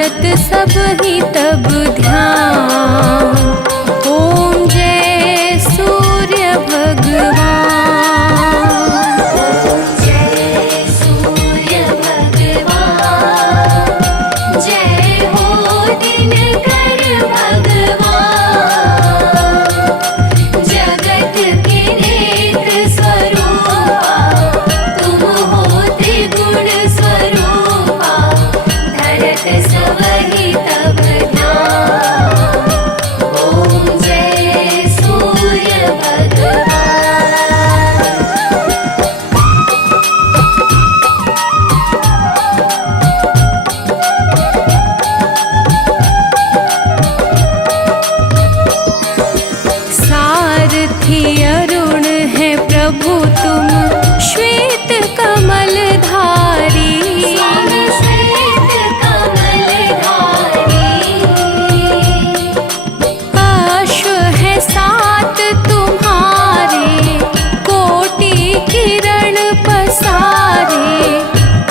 धरत सब ही तब ध्यान। ओम जय सूर्य भगवान। ओम जय सूर्य भगवान, जय हो दिनकर भगवान। जगत के नेत्र स्वरूपा, तुम हो त्रिगुण स्वरूपा। धरत सब ही तब ध्यान। ओम जय सूर्य भगवान। सारथी अरुण है प्रभु तुम, श्वेत कमल धारी। स्वामी श्वेत कमलधारी। अश्व है सात तुम्हारे, कोटि किरण पसारे।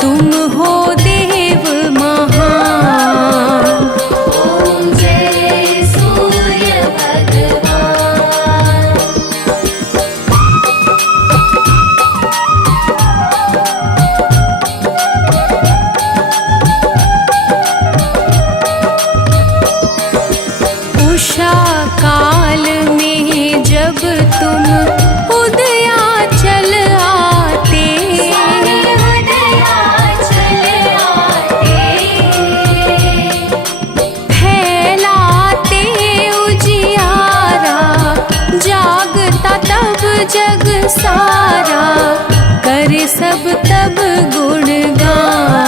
तुम हो देव महान। ओम जय सूर्य भगवान। उषा काल में जब तुम उदयाचल आते। स्वामी उदयाचल आते। फैलाते उजियारा, जागता तब जग सारा। करे सब तब गुणगान।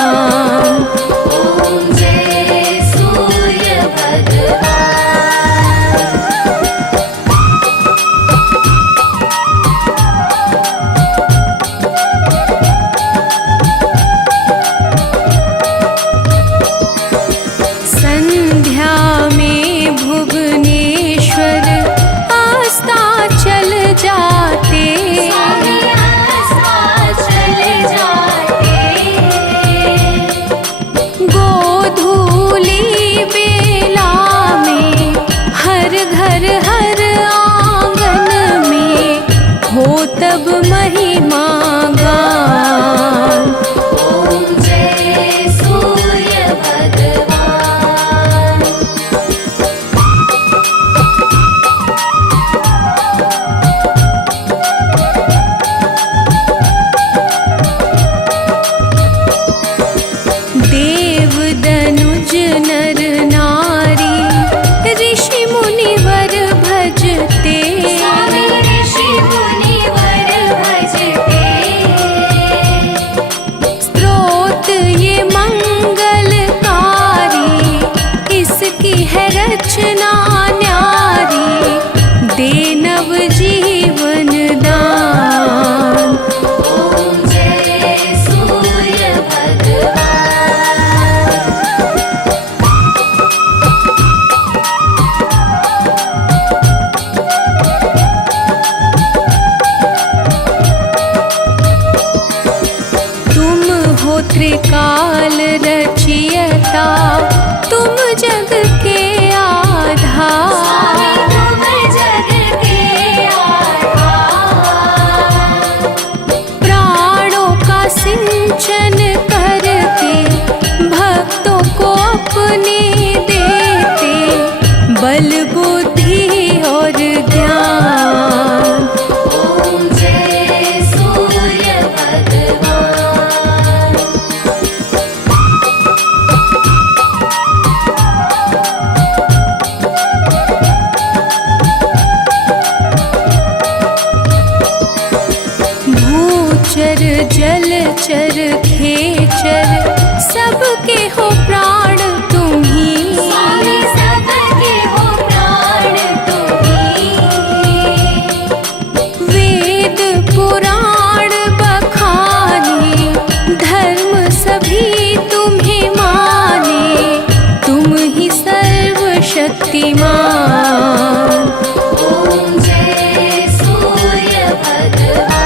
ओम जय सूर्य भगवान। संध्या में भुवनेश्वर अस्ताचल जाते। स्वामी अस्ताचल जाते। गोधूली बेला में हर घर हर आंगन में हो तब महिमा गान। ओम जय सूर्य भगवान। देव दनुज नर नारी, ऋषि मुनिवर भजते। स्वामी ऋषि मुनिवर भजते। स्तोत्र ये मंगलकारी, इसकी है रचना न्यारी। दे नव जीवन दान। ओम जय सूर्य भगवान। तुम हो त्रिकाल रचियता, तुम जग के आधार। स्वामी तुम जग के आधार। प्राणों का सिंचन करके भक्तों को अपने देते। बल बुद्धि और ज्ञान। ओम जय सूर्य भगवान। भूचर जलचर खेचर, सबके हो प्राण तुम ही। स्वामी सबके हो प्राण तुम्ही। वेद पुराण बखाने, धर्म सभी तुम्हें माने। तुम ही सर्वशक्तिमान। ओम जय सूर्य भगवान।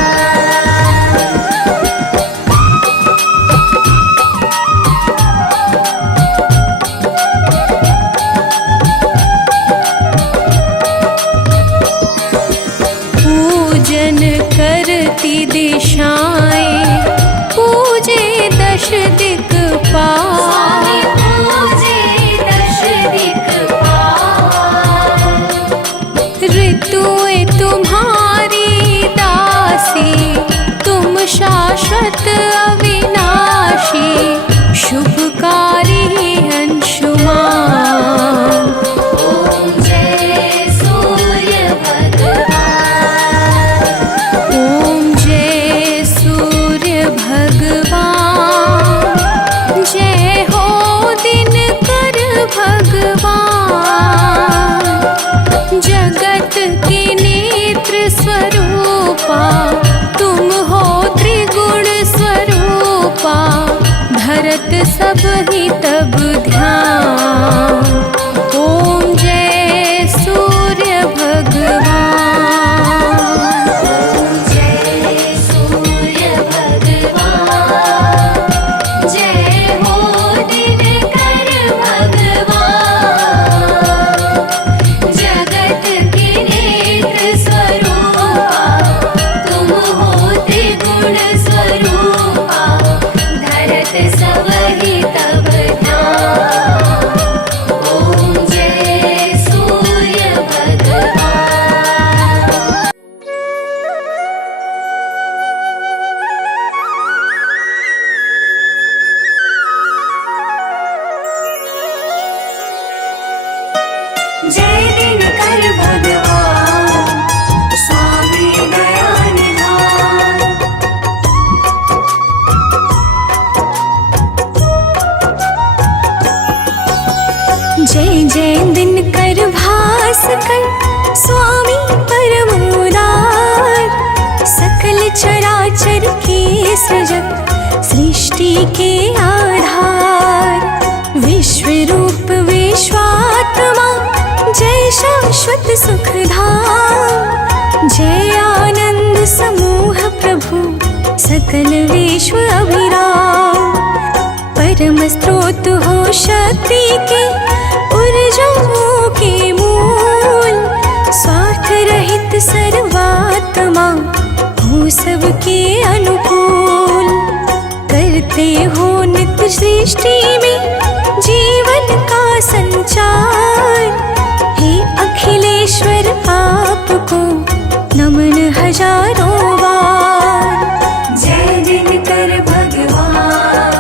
शाश्वत अविनाशी शुभकारी अंशुमान। ॐ जय सूर्य भगवान। ॐ जय सूर्य भगवान। जय हो दिनकर भगवान। जगत के नेत्र स्वरूपा तुम हो त्रिगुण स्वरूपा। धरत सब ही तब ध्यान। ॐ जय सूर्य भगवान। ॐ जय सूर्य भगवान। जय हो दिनकर भगवान। जगत के नेत्र स्वरूपा तुम हो त्रिगुण स्वरूपा। धरत सब ही तब ध्यान। ॐ जय सूर्य भगवान। जय दिनकर भगवान। स्वामी दया निधान। जय जय दिनकर भास्कर स्वामी परम उदार। सकल चराचर के सृजक सृष्टि के आधार। विश्व रूप विश्वात्मा जय शाश्वत सुखधाम। जय आनंद समूह प्रभु सकल विश्व अभिराम। परम स्रोत हो शक्ति के ऊर्जाओं के मूल। स्वार्थ रहित सर्वात्मा हो सबके अनुकूल। करते हो नित्य सृष्टि में जीवन का संचार। हे अखिलेश्वर आपको नमन हजारों बार। जय दिनकर भगवान।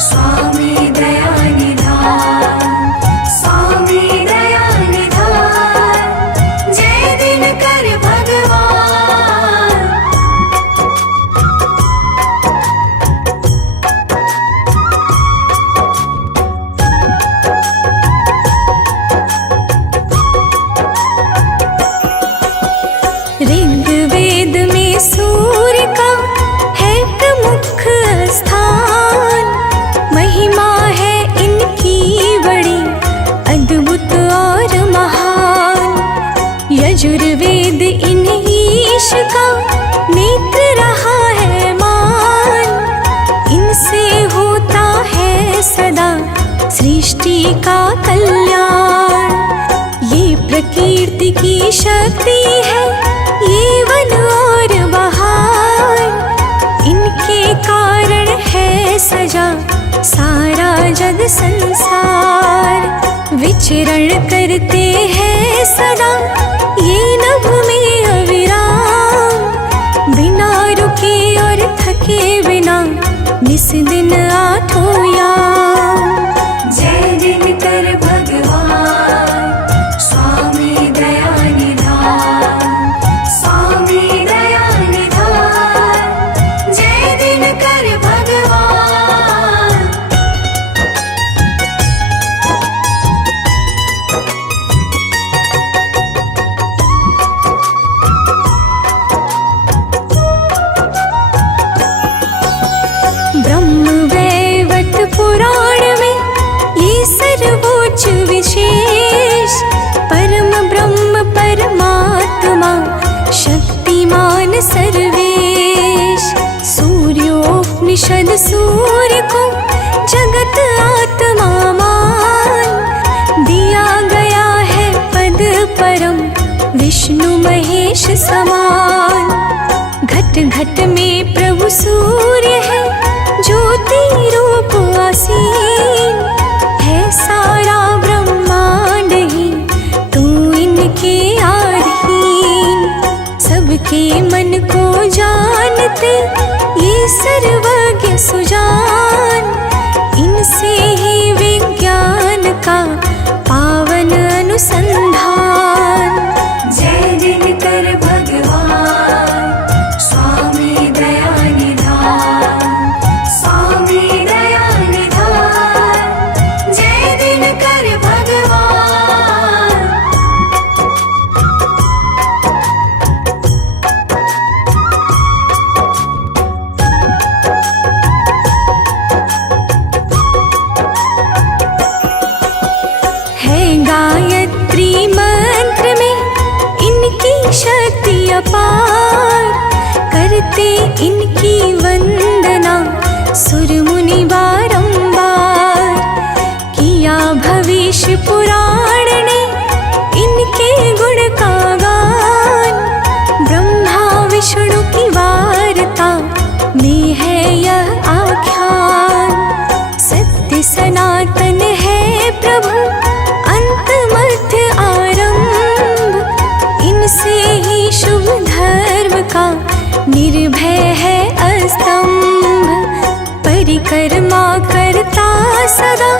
स्वामी दया निधान। स्वामी दया निधान। जय दिनकर भगवान। ऋग्वेद में सूर्य का है प्रमुख स्थान। महिमा है इनकी बड़ी अद्भुत और महान। यजुर्वेद इन ईश का नेत्र रहा है मान। इनसे होता है सदा सृष्टि का कल्याण। ये प्रकृति की शक्ति है ये वन और बहार। इनके कारण है सजा सारा जग संसार। विचरण करते हैं सदा ये नभ में अविराम। बिना रुके और थके बिना निस दिन आठों याम। जय दिनकर भगवान। स्वामी दया निधान। स्वामी दया निधान। जय दिनकर भगवान। ब्रह्मवैवर्त पुराण में ये सर्वोच्च विशेष। परम ब्रह्म परमात्मा शक्तिमान सर्वेश। सूर्योपनिषद सूर्य को जगत आत्मा मान। दिया गया है पद परम विष्णु महेश समान। घट घट में प्रभु सूर्य है ज्योति रूप आसीन। है सारा ब्रह्मांड ही तू इनके आधीन। सबके मन को जानते सर्वज्ञ सुजान, इनसे ही विज्ञान का पावन अनुसंधान। जय दिनकर भगवान स्वामी दया निधान, स्वामी दया निधान, जय दिनकर भगवान। है गायत्री मंत्र में इनकी शक्ति अपार, करते इनकी वंदना सुर मुनि बारंबार। किया भविष्य पुराण ने इनके गुण का गान, ब्रह्मा विष्णु की वार्ता में है यह आख्यान। सत्य सनातन है प्रभु अंत मध्य आरंभ, इनसे ही शुभ धर्म का निर्भय है अस्तंभ। परिक्रमा करता सदा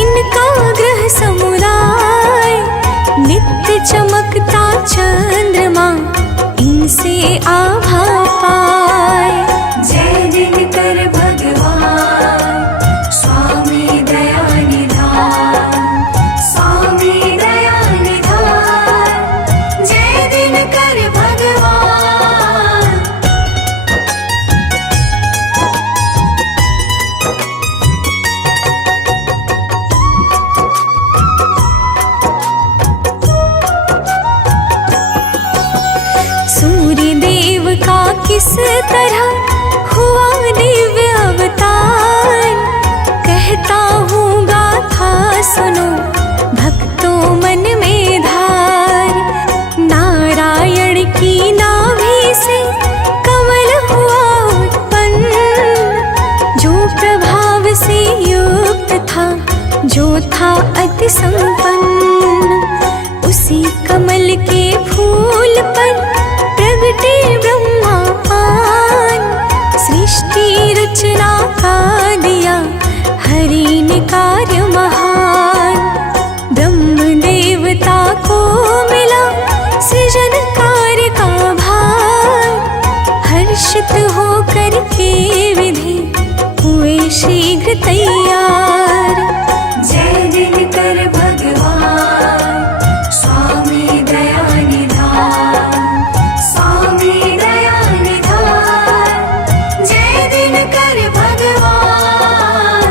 इनका ग्रह समुदाय, नित्य चमकता चंद्रमा इनसे आभा पाए। जय दिनकर भगवान स्वामी दया निधान, स्वामी दया निधान, जय दिनकर भगवान। सूर्य देव का किस तरह हुआ दिव्य अवतार, कहता हूँ गाथा सुनो भक्तों मन में धार। नारायण की नाभि से कमल हुआ उत्पन्न, जो प्रभाव से युक्त था, जो था अति संपन्न। उसी कमल के फूल पर प्रगटे ब्रह्मा पान, सृष्टि रचना का दिया हरि ने कार्य महान। ब्रह्म देवता को मिला सृजन कार्य का भार, हर्षित होकर के विधि हुए शीघ्र तैयार। जय दिनकर भगवान स्वामी दया निधान, स्वामी दया निधान, जय दिनकर भगवान।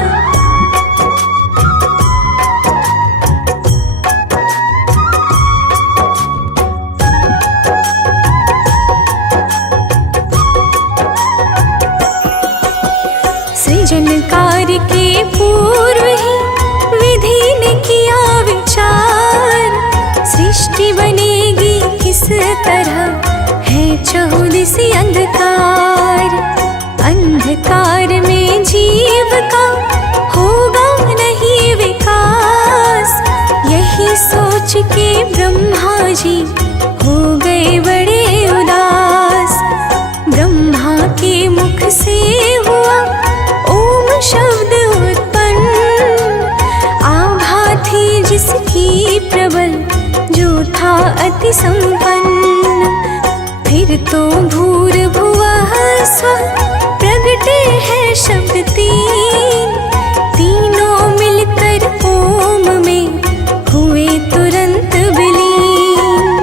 सृजन कार्य के पूर्व ही विधि ने किया विचार, सृष्टि बनेगी किस तरह है चहुदिसी अंधकार। अंधकार में जीव का होगा नहीं विकास, यही सोच के ब्रह्मा जी हो गए बड़े उदास। ब्रह्मा के मुख से हुआ ओम शब्द उत्पन्न, आभा थी जिसकी प्रबल, जो था अति संपन्न। फिर तो भूर्भुवः स्वः प्रगटे हैं शब्द तीन, तीनों मिलकर ओम में हुए तुरंत विलीन।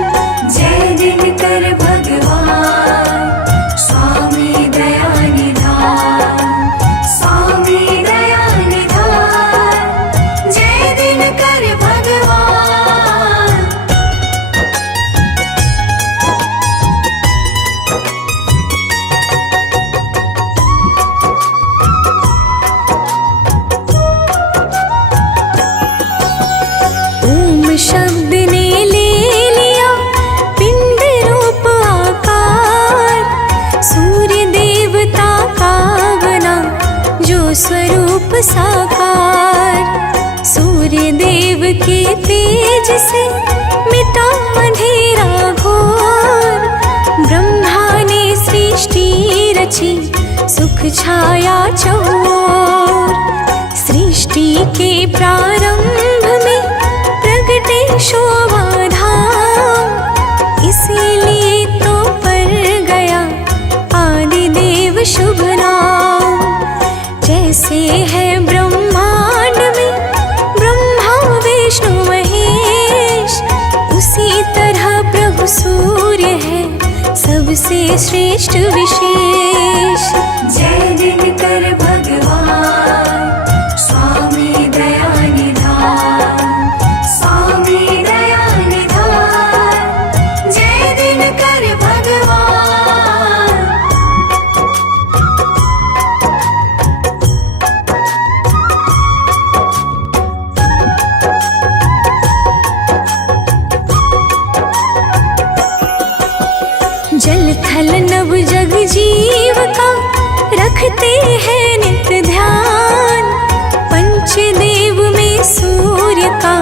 जय दिनकर भगवान स्वामी दया निधान, स्वामी दया निधान, जय दिनकर भगवान। ओम शब्द ने ले लिया पिंड रूप आकार, सूर्य देवता का बना जो स्वरूप साकार। सूर्य देव के तेज से मिटा अंधेरा घोर, ब्रह्मा ने सृष्टि रची सुख सुख छाया चहुओर। सृष्टि के प्रारंभ में प्रगटे शोभा धाम, इसीलिए तो पर गया आदिदेव शुभ नाम। जैसे है ब्रह्मांड में ब्रह्मा विष्णु महेश, उसी तरह प्रभु सूर्य है सबसे श्रेष्ठ विशेष। जय दिनकर भगवान स्वामी दया निधान, स्वामी दया निधान, जय दिनकर भगवान। जल थल नभ जग जीव का रखते हैं नित्य ध्यान, पंचदेव में सूर्य का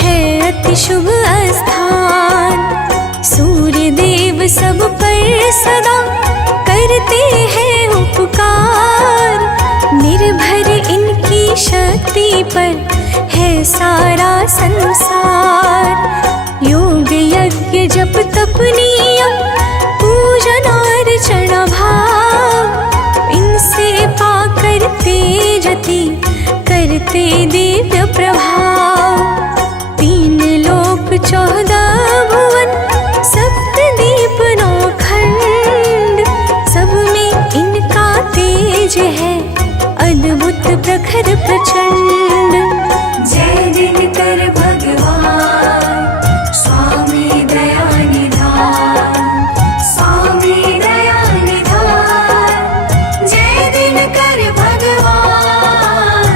है अति शुभ स्थान। सूर्य देव सब पर सदा करते हैं उपकार, निर्भर इनकी शक्ति पर है सारा संसार। योग यज्ञ जप तप नियम पूजन अर्चना भाव, इनसे पाकर तेजति करते दिव्य प्रभाव। 3 लोक 14 भुवन सप्तद्वीप 9 खंड, सब में इनका तेज है अद्भुत प्रखर प्रचंड। जय दिनकर भगवान स्वामी दया निधान, स्वामी दया निधान, जय दिनकर भगवान।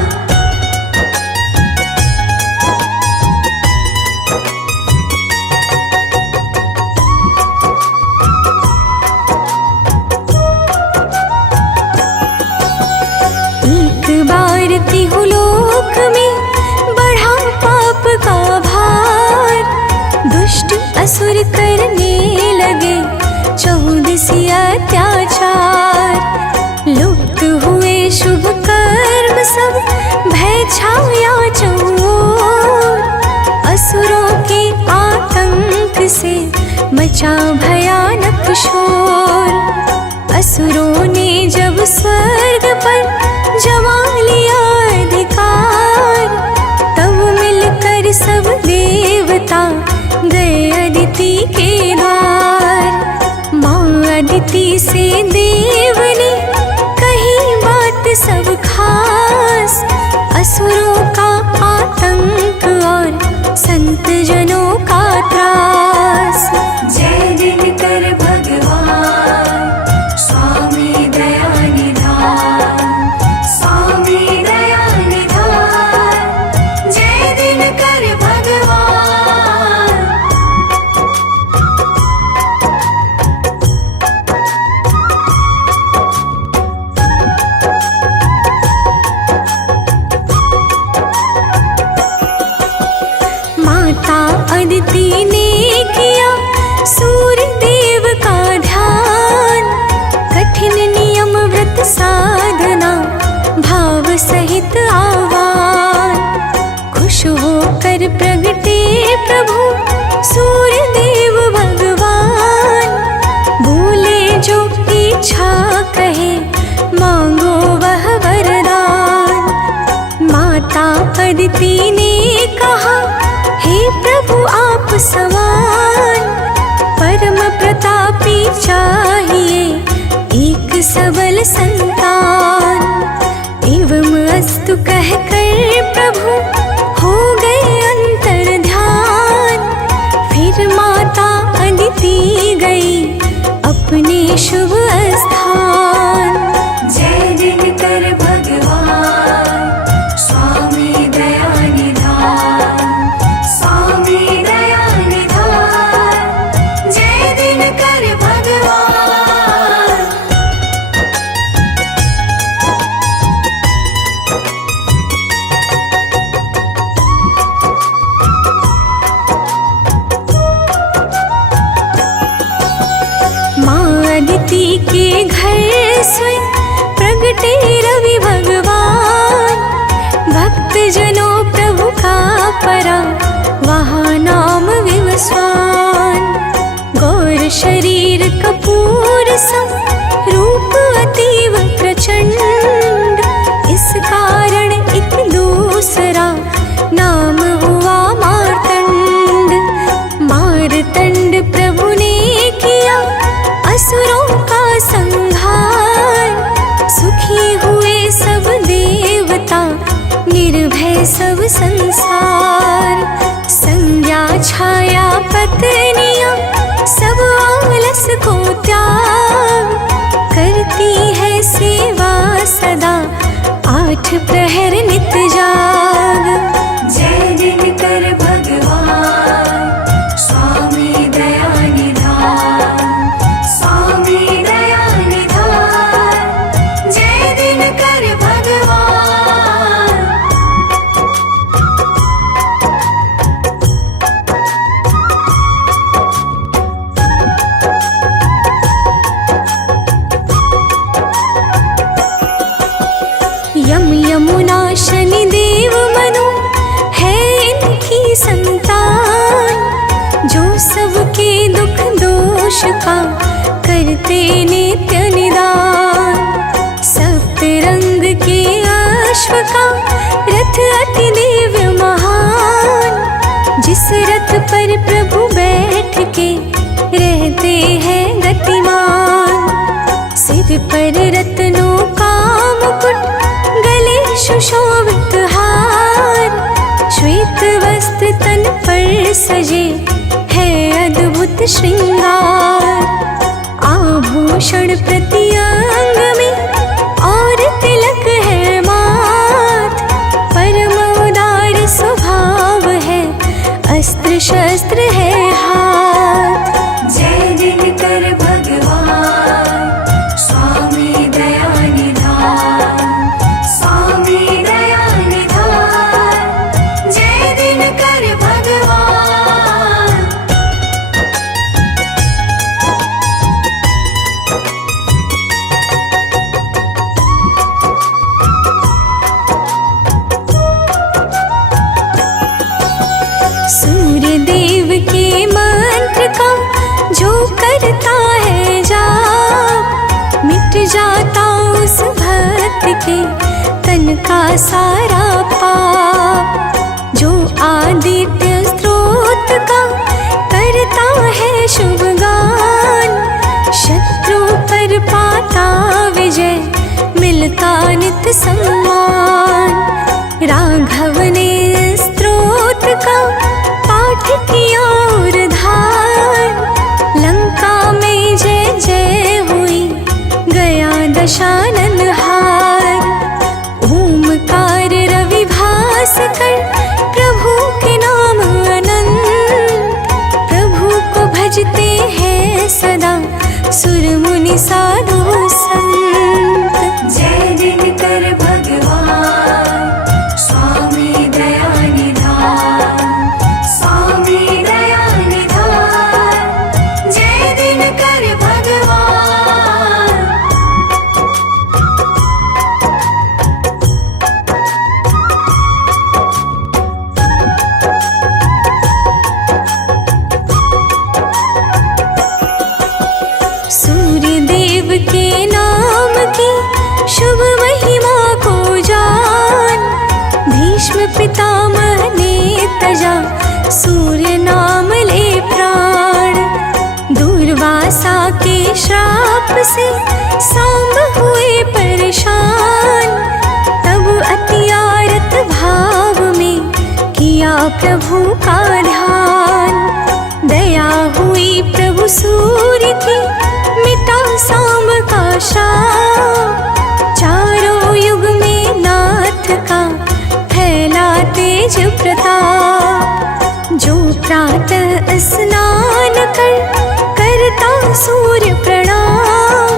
एक बार तिहुलोक में बढ़ा पाप का भार, दुष्ट असुर करने लगे 14 अत्याचार। लुप्त हुए शुभ कर्म सब, भय छाया चहुओर। असुरों के आतंक से मचा भयानक शोर। असुरों ने जब स्वर्ग पर जमा लिया अधिकार, तब मिलकर सब देवता गए अदिति के द्वार। माँ अदिति से देव ने कही बात सब खास, असुरों का आतंक और संत जनों का त्रास। जय दिनकर भगवान स्वामी दया निधान, स्वामी दया निधान, जय दिनकर भगवान। माता अदिति ने किया सूर्य देव का ध्यान, कठिन नियम व्रत साधना भाव सहित आह्वान। खुश होकर प्रगटे प्रभु सूर्य देव भगवान, बोले जो इच्छा कहे मांगो वह वरदान। माता अदिति ने कहा हे प्रभु आप समान, परम प्रतापी चाहिए एक सबल संतान। एवं अस्तु कहकर प्रभु हो गए अंतर ध्यान, फिर माता अदिति गई अपने शुभ स्थान। जय दिनकर भगवान स्वामी दया निधान, स्वामी दया निधान, जय दिनकर भगवान। निर्भय सब संसार। संज्ञा छाया पत्नियां सब आलस को त्याग, करती है सेवा सदा 8 प्रहर नित जाग। जय दिनकर भगवान स्वामी दया निधान, स्वामी दया निधान, जय दिनकर भगवान। यम यमुना शनि देव मनु है इनकी संतान, जो सबके दुख दोष का करते नित्य निदान। सप्तरंग के अश्व का रथ अति दिव्य महान, जिस रथ पर प्रभु बैठ के रहते हैं गतिमान। सिर पर रत्नों का मुकुट, गले सुशोभित हार, श्वेत वस्त्र तन पर सजे है अद्भुत श्रृंगार। आभूषण प्रति अंग में और तिलक है माथ, परम उदार स्वभाव है अस्त्र शस्त्र है हाथ। जय दिनकर भगवान स्वामी दया निधान, स्वामी दया निधान, जय दिनकर भगवान। सूर्य देव के मंत्र का जो करता है जाप, मिट जाता उस भक्त के तन का सारा पाप। जो आदित्य स्त्रोत का करता है शुभ गान, शत्रु पर पाता विजय मिलता नित सम्मान। राघव ने स्त्रोत का पाठ किया और धार, लंका में जय जय हुई गया दशानन हार। ओमकार रवि भास्कर प्रभु के नाम अनंत, प्रभु को भजते हैं सदा सुर मुनि साधु संत। जय दिनकर भगवान स्वामी दया निधान, स्वामी दया निधान, जय दिनकर भगवान। सूर्य देव के नाम की शुभ महिमा को जान, भीष्म पितामह ने तजा सूर्य नाम ले प्राण। दुर्वासा के श्राप से सांब हुए परेशान, तब अति आरत भाव में किया प्रभु का ध्यान। दया हुई प्रभु सूर्य की, मिटा सांब का श्राप। चारों युग में नाथ का फैला तेज प्रताप। जो प्रातः स्नान कर करता सूर्य प्रणाम,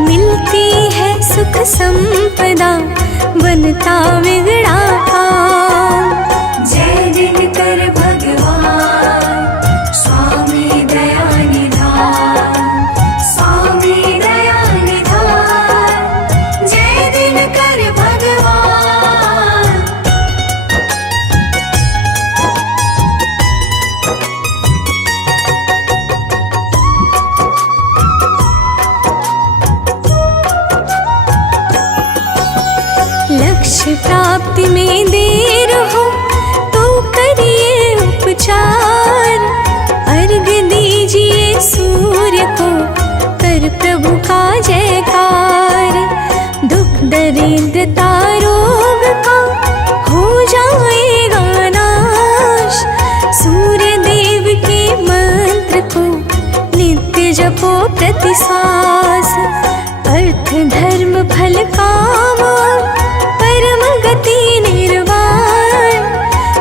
मिलती है सुख संपदा बनता बिगड़ा काम। जय दिनकर भगवान स्वामी दया निधान, स्वामी दया निधान, जय दिनकर भगवान। लक्ष्य प्राप्ति में देर हो तो करिए उपचार, अर्घ दीजिए सूर्य को कर प्रभु का जयकार। दुख दरिद्रता रोग का हो फल काम परम गति निर्वाण।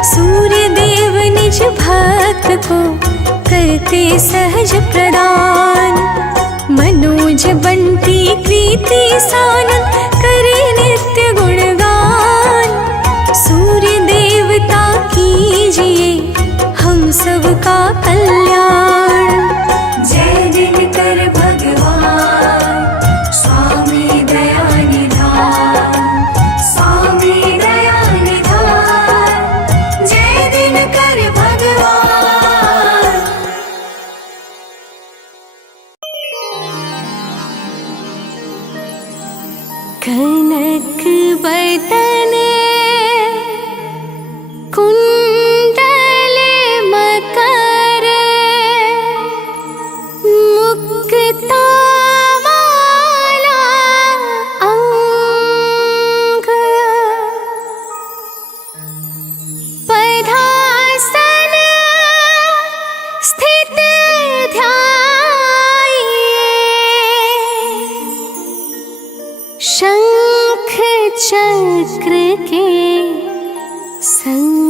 सूर्य देव निज भक्त को करते सहज प्रदान। मनोज बंटी कृति सानंद करे नित्य गुणगान। सूर्य देवता कीजिए हम सबका कल्याण। जय दिनकर भगवान स्वामी दया निधान। स्वामी दया निधान जय दिनकर भगवान। कनक बदन कुंडल मकर मुक्ता वाला अंग। पद्मासन स्थित ध्याये। शंख चक्र के संग।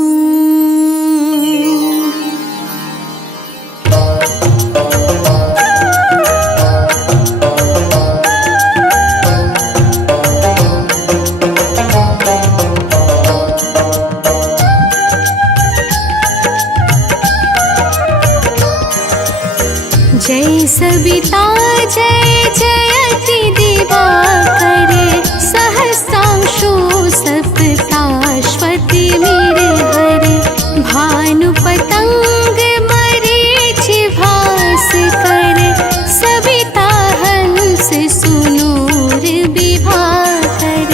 जय सविता जय जयति दिवाकर। सहस्रांशु सप्ताश्वति मेरे हरे। भानु पतंग मरीच भास्कर। सविता हंस सुनूर विभाकर।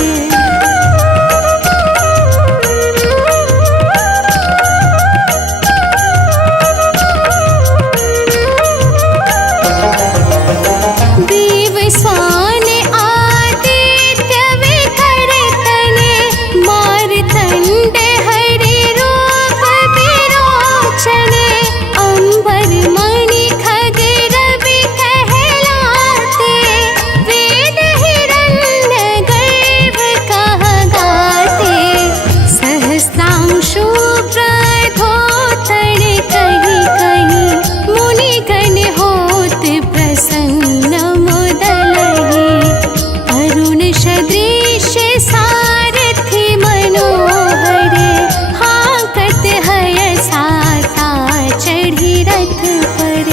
देव स्वान आदित्य विकर तने। मारतंड हरि रूप विरोचने। अंबर मणि खग रवि कहलाते। वेद हिरण्य गर्भ कह गाते। सहस्रांशु प्रधोतन कहीं कहीं। मुनिगण होत प्रसन्न मुदलहि। अरुण सदृश सारथि मनोहर। हाकत है साता चढ़ी रथ पर।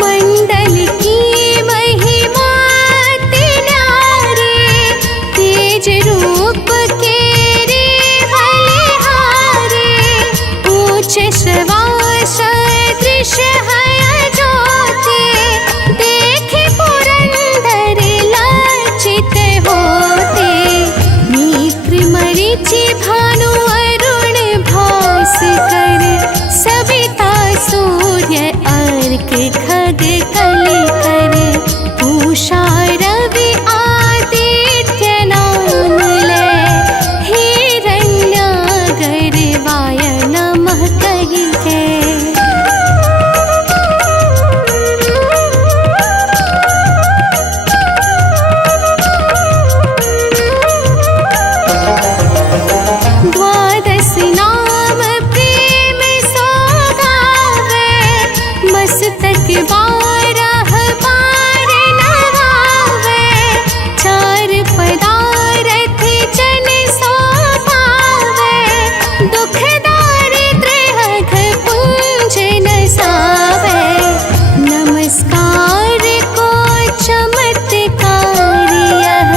मंडल की महिमा तिनारे। तेज रूप के रे बलिहारे। ऊंच श्रवास दृश्य है ज्योति। देखे पुरंदर लज्जित होते। मित्र मरीचि भानु अरुण भास्कर। सविता सूर्य अर्क खग कली कर। उषा रवि आदित्य नाम ले। हिरण्यागर वाय नमः कहि के। द्वादश नाम प्रेम सो गावे। मस्तक बारह बार नवावे। चार पदारथ जन सो पावे। दुख दारिद्र्य हठ पुंज नसावे। नमस्कार को चमत्कार यह।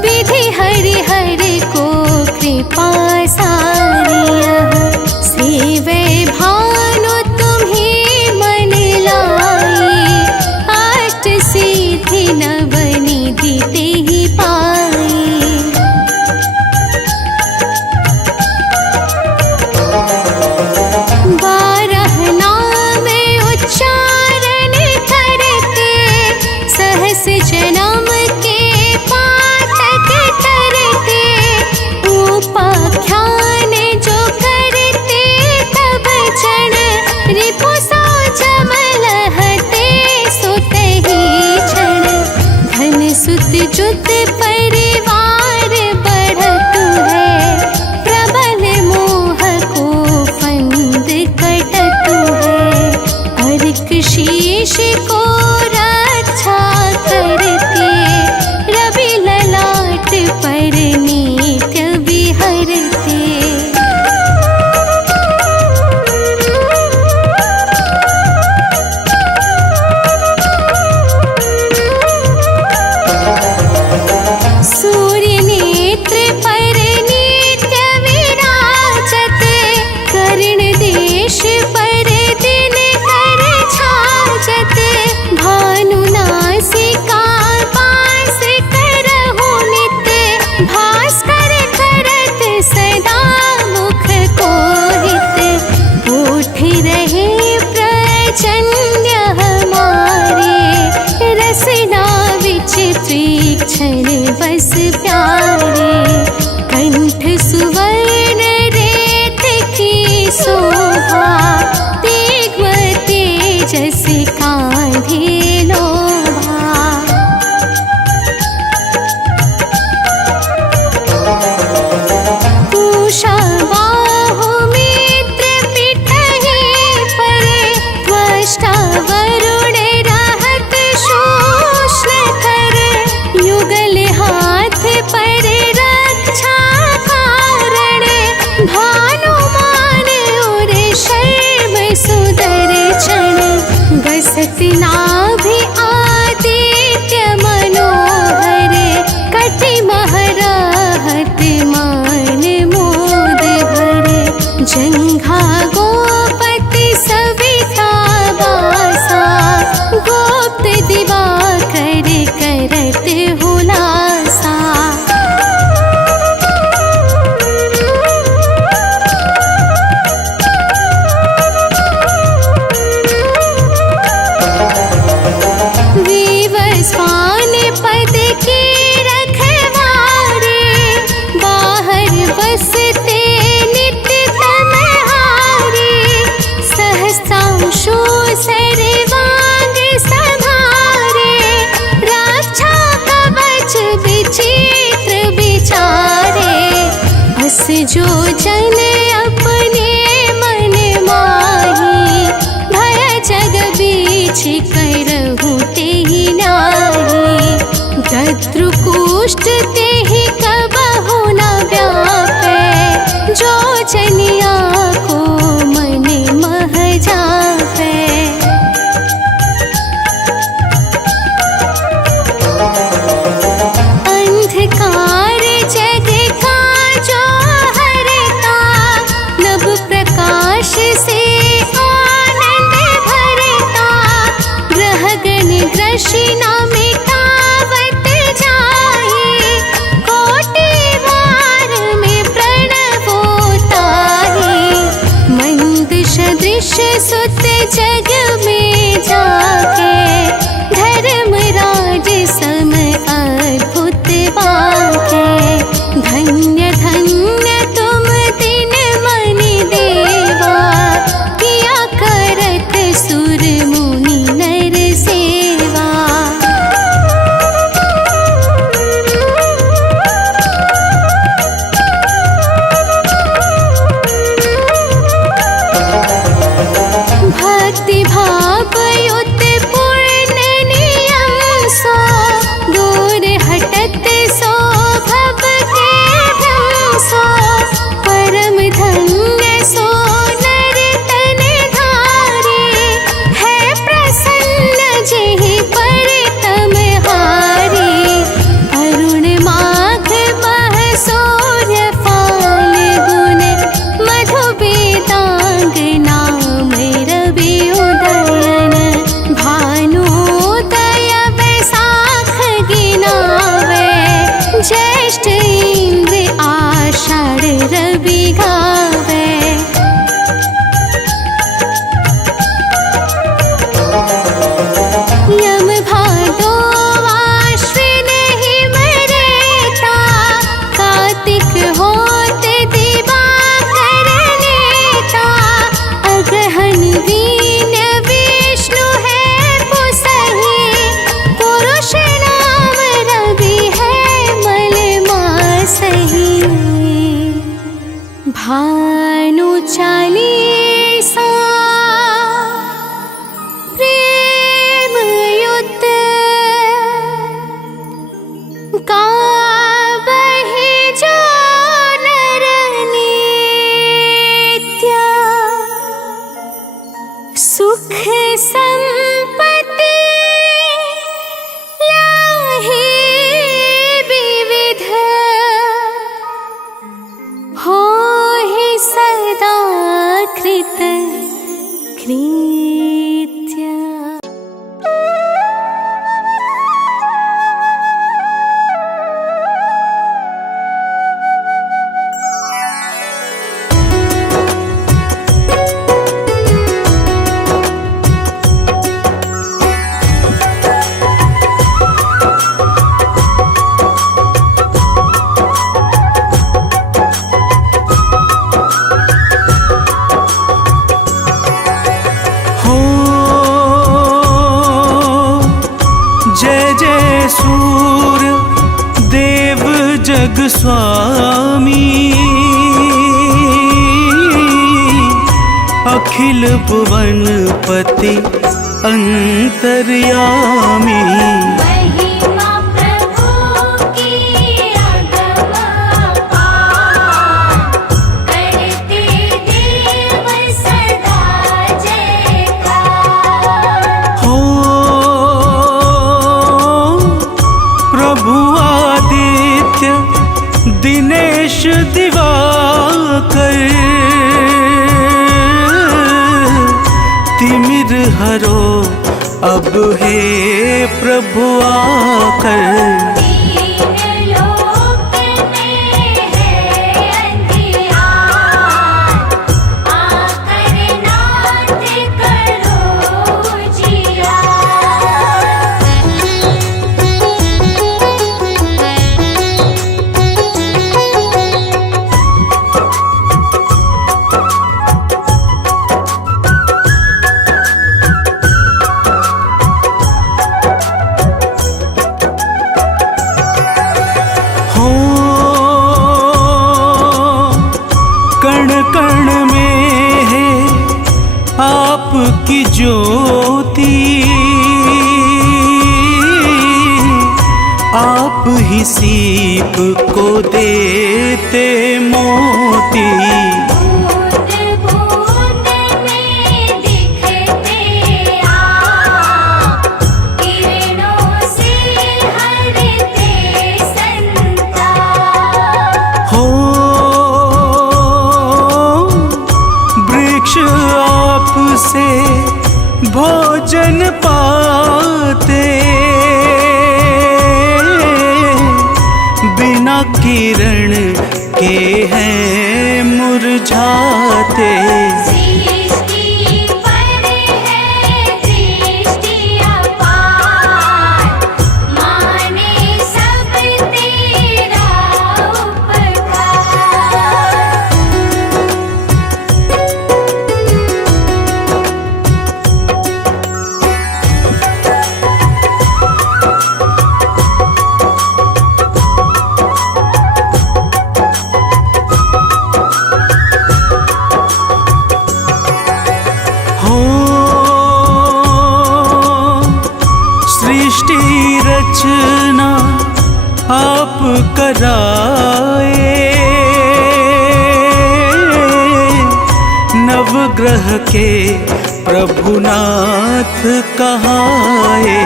विधि हरि हरि को कृपा सारियः। सेवे भानु तुम्हें मन लाई। अच्युत परिवार बढ़त है, प्रबल मोह को फंद कटत है। अर्क शीश को रक्षा करके, रवि ललाट पर नित्य विहरते। सूर्य नेत्र पर नित्य विराजत, कर्ण देश पर दिन कर छाजत। भानु नासिका पास करहु नित्य, भास्कर करत सदा मुख कोहित। उठ रहे प्रचंड हमारे, रसना विच तीक्ष्ण बस प्यारे। कंठ सुवर्ण रेत की शोभा, तिग्म तेजस कांधे लोभा। पूषा बाहु मित्र पिठहि परे, त्वष्टा वरुण रहत शोषण करे। युगल हाथ पर रक्षा कारण, भानुमान उर शर्म सुदर्शन। बसत नाभि आदित्य मनोहर, कटि महरहत मान मोद भरे। जंघा गोपति सविता वासा, गोप्त दिवाकर करत हुलासा। विवस्वान पद के रखवारे, बाहर बसते नित्य तमहारे। सहस्रांशु सर्वांग संभारे, रक्षा कवच विचित्र विचारे। अस जो जन अपने मन माही, भय जग बीच करहु तेहि नाही। दद्रु कुष्ठ तेहि कबहु न व्यापै, जो जनिया को मन मह जापै। अंधकार जग का जो हरता, नभ प्रकाश से आनंद भरता। ग्रहगण ग्रशी न मिटावत जाहि, कोटि वार में प्रणवोताहि। मंद सदृश सुत जग में जाके, धर्मराज सम अद्भुत बाके। धन्य धन्य तुम दिन मनि देवा, किया करत सुर मुनि नर सेवा। जय जय सूर्य देव जग स्वामी, अखिल भुवन पति अंतर्यामी। महिमा प्रभु की अगम अपार, करते देव सदा जयकार। हो प्रभु आदित्य दिनेश दिवाकर, तिमिर हरो अब हे प्रभु आकर। दीन लोक में है अंधियार, आकर नाथ करो हो कण कण में है आपकी ज्योति, आप ही सीप को देते मोती। बूंद बूंद में दिखते आप, किरणों से हरते संताप। हो वृक्ष आपसे भोजन पाते, बिना किरण के हैं मुरझाते। सृष्टि पर है दृष्टि अपार, माने सब तेरा उपकार। हो सृष्टि रचना आप कराए, नवग्रह के प्रभुनाथ कहाए।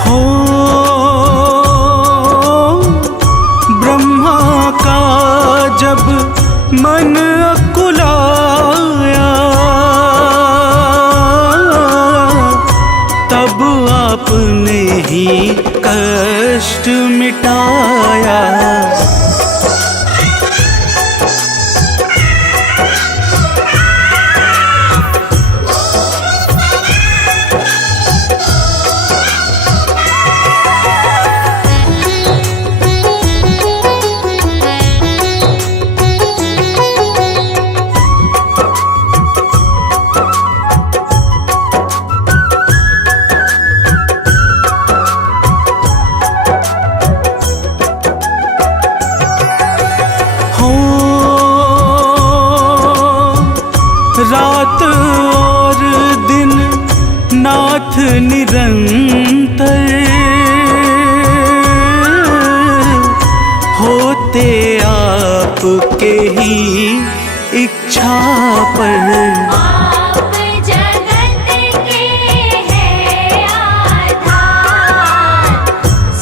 हो ब्रह्मा का जब मन अकुलाया, तब आपने ही कष्ट मिटाया। हो रात और दिन नाथ निरंतर, होते आपके ही इच्छा पर। आप जगत के हैं आधार,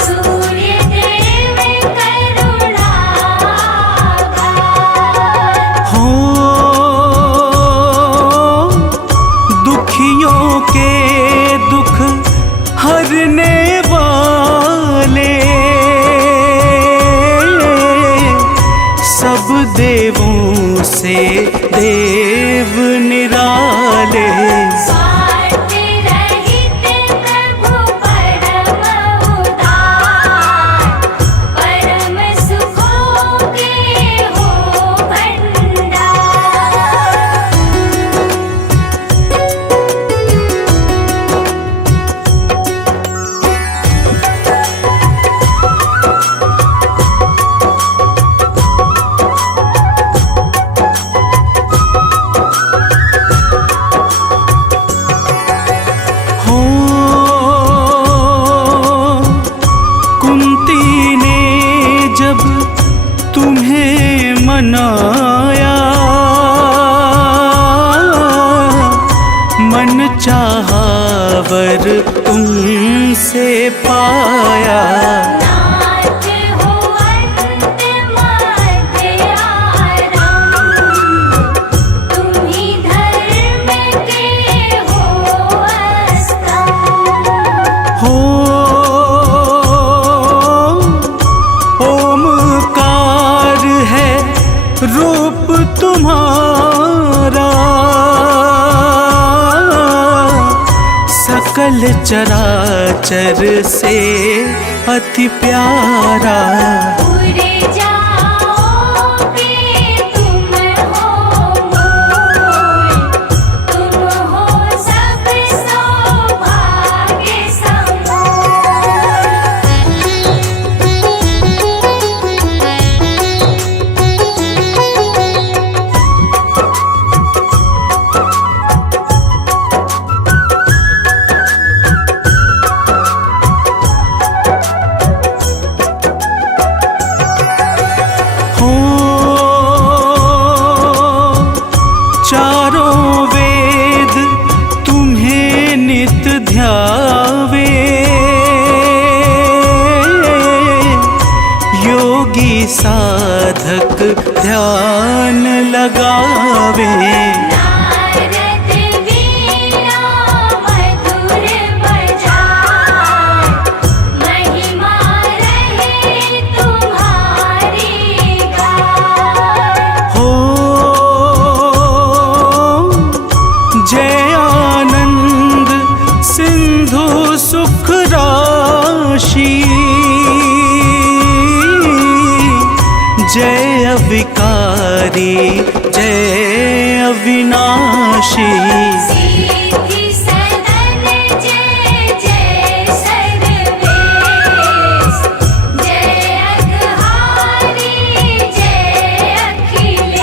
सूर्य देव करुणागार। हो दुखियों के दुख हरने वाले, सब देवों से देव निराले। स्वार्थ रहित प्रभु परम उदार, अपनाया, मन चाहा वर तुमसे पाया। नाथ हो अंत मध्य आरंभ, तुम्ही धर्म के हो स्तंभ। हो ओमकार है रूप तुम्हारा, सकल चराचर से अति प्यारा। उड़ जाओगे तुम हो मोर, तुम हो सब सौभाग्य समोर। हो चारों वेद तुम्हें नित ध्यावे, योगी साधक ध्यान लगावे। नारद वीणा मधुर बजाए, महिमा रहे तुम्हारी गाय। हो जय आनंद सिंधु सुख राशि, जय अविकारी जय अविनाशी। सिद्धि सदन जय जय सर्वेश, जय अघहारी जय अखिलेश।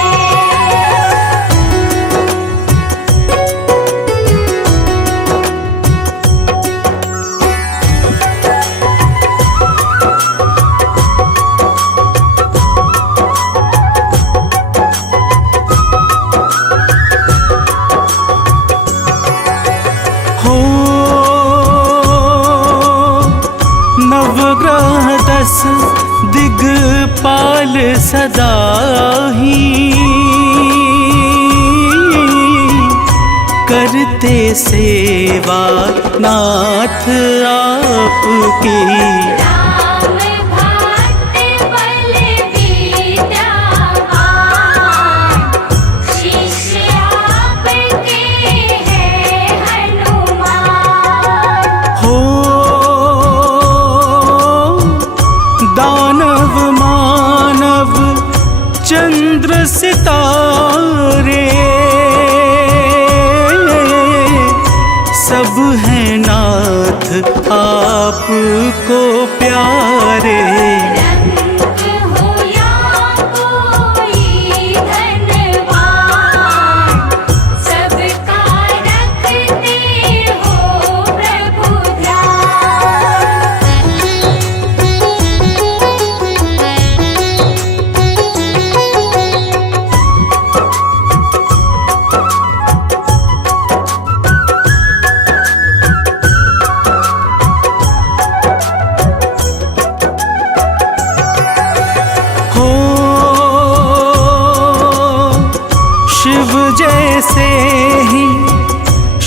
हो नवग्रह 10 दिग्पाल सदा ही, करते सेवा नाथ आपकी। राम भक्त बल विद्यावान, शिष्य आपके हैं हनुमान। हो दानव मानव चंद्र सितारे, सब हैं नाथ आपको प्यारे। रंग हो या कोई धनवान, सबका रखते हो प्रभु ध्यान। हो शिव जैसे ही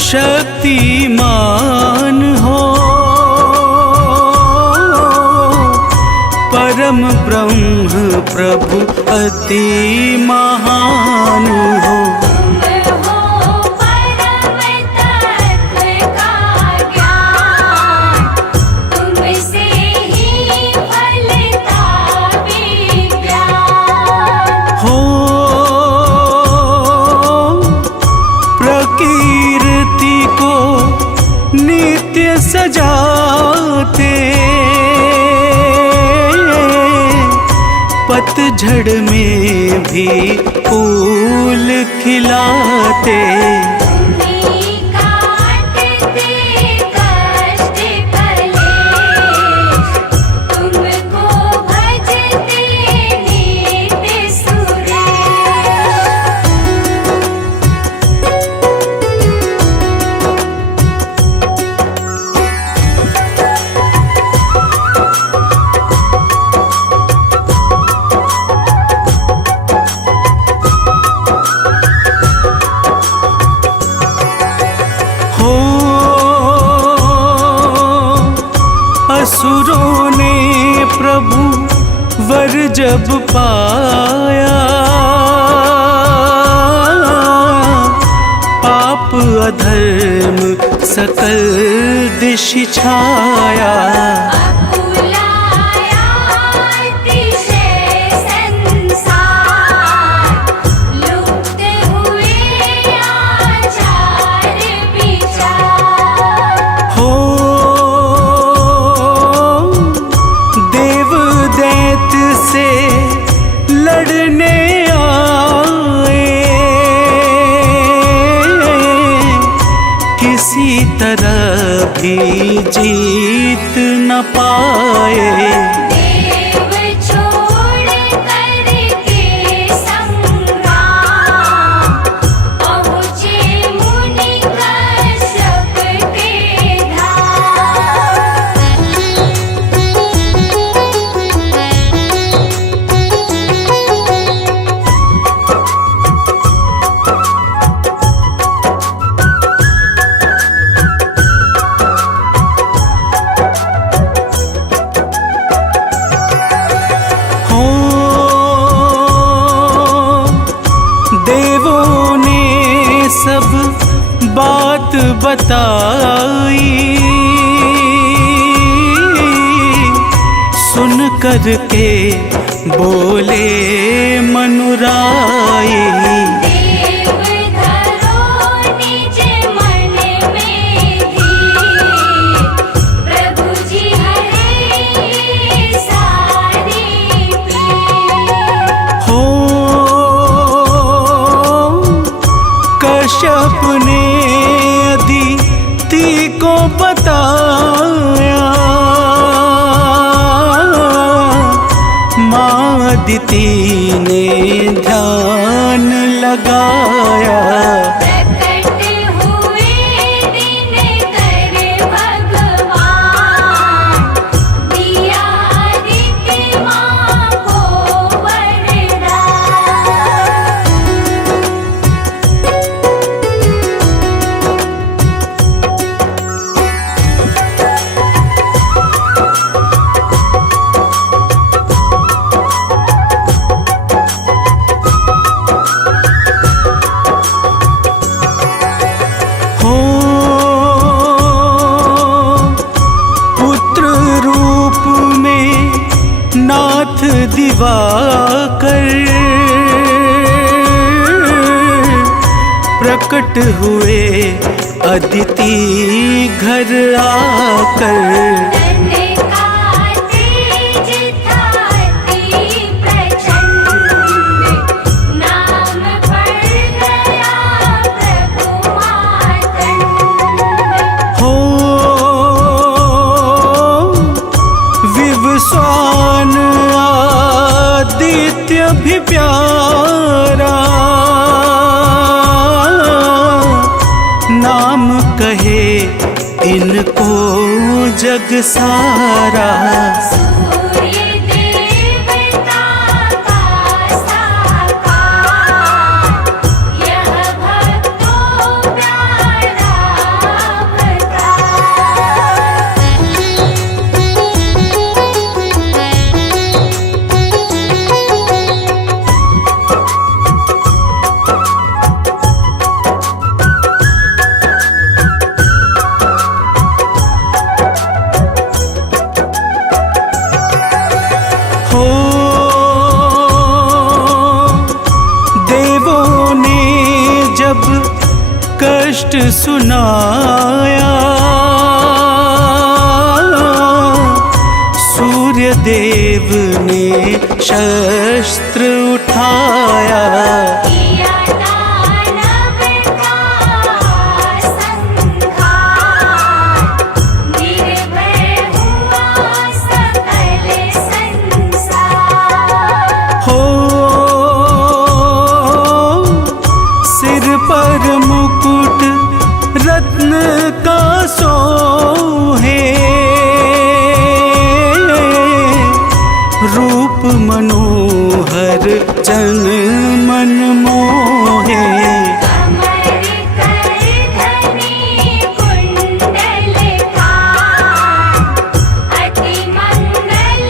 शक्तिमान हो, परम ब्रह्म प्रभु अति महान हो। तुम हो परम तत्व का ज्ञान, तुमसे ही फलता विज्ञान। हो प्रकृति को नित्य सजाते, पतझड़ में भी फूल खिलाते। तुम्हीं काटते कष्ट कलेश, तुमको भजते नित्य सुरेश। प्रभु वर जब पाया, पाप अधर्म सकल दिश छाया। अकुलाया अतिशय संसार, लुप्त हुए आचार विचार। हो देव दैत्य से लड़ने आए, किसी तरह भी जीत न पाए। देव छोड़ करके संग्राम, पहुँचे मुनि कश्यप के हो देवों ने सब बात बताई, सुन करके बोले मनुराई। देव धरो निज मन में धीर, प्रभु जी हरे सारी पीर। हो कश्यप ने अदिति को बताया, माँ अदिति ने ध्यान लगाया। प्रकट हुए दिनकर भगवान, दिया अदिति माँ को वरदान। हो पुत्र रूप में नाथ दिवाकर, प्रकट हुए अदिति घर आकर। तन का तेज था अति प्रचंड, नाम पड़ गया प्रभु मातंड। हो विवस्वान आदित्य भी प्यारा, नाम कहे इनको जग सारा। सूर्य देवता का साकार, यह भक्तों प्यारा अवतार। हो देवों ने जब कष्ट सुनाया, सूर्य देव ने शस्त्र उठाया। किया दानव का संहार, निर्भय हुआ सकल संसार। हो सिर पर मुकुट रत्न का सोहे, रूप मनोहर जन मन मोहे। कमर कर धनी कुंडल कान, अति मंगल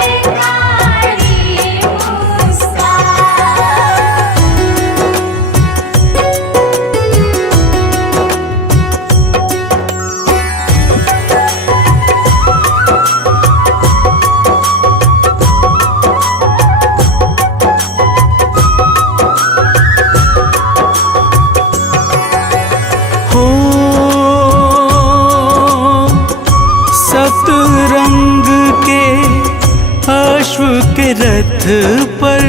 के रथ पर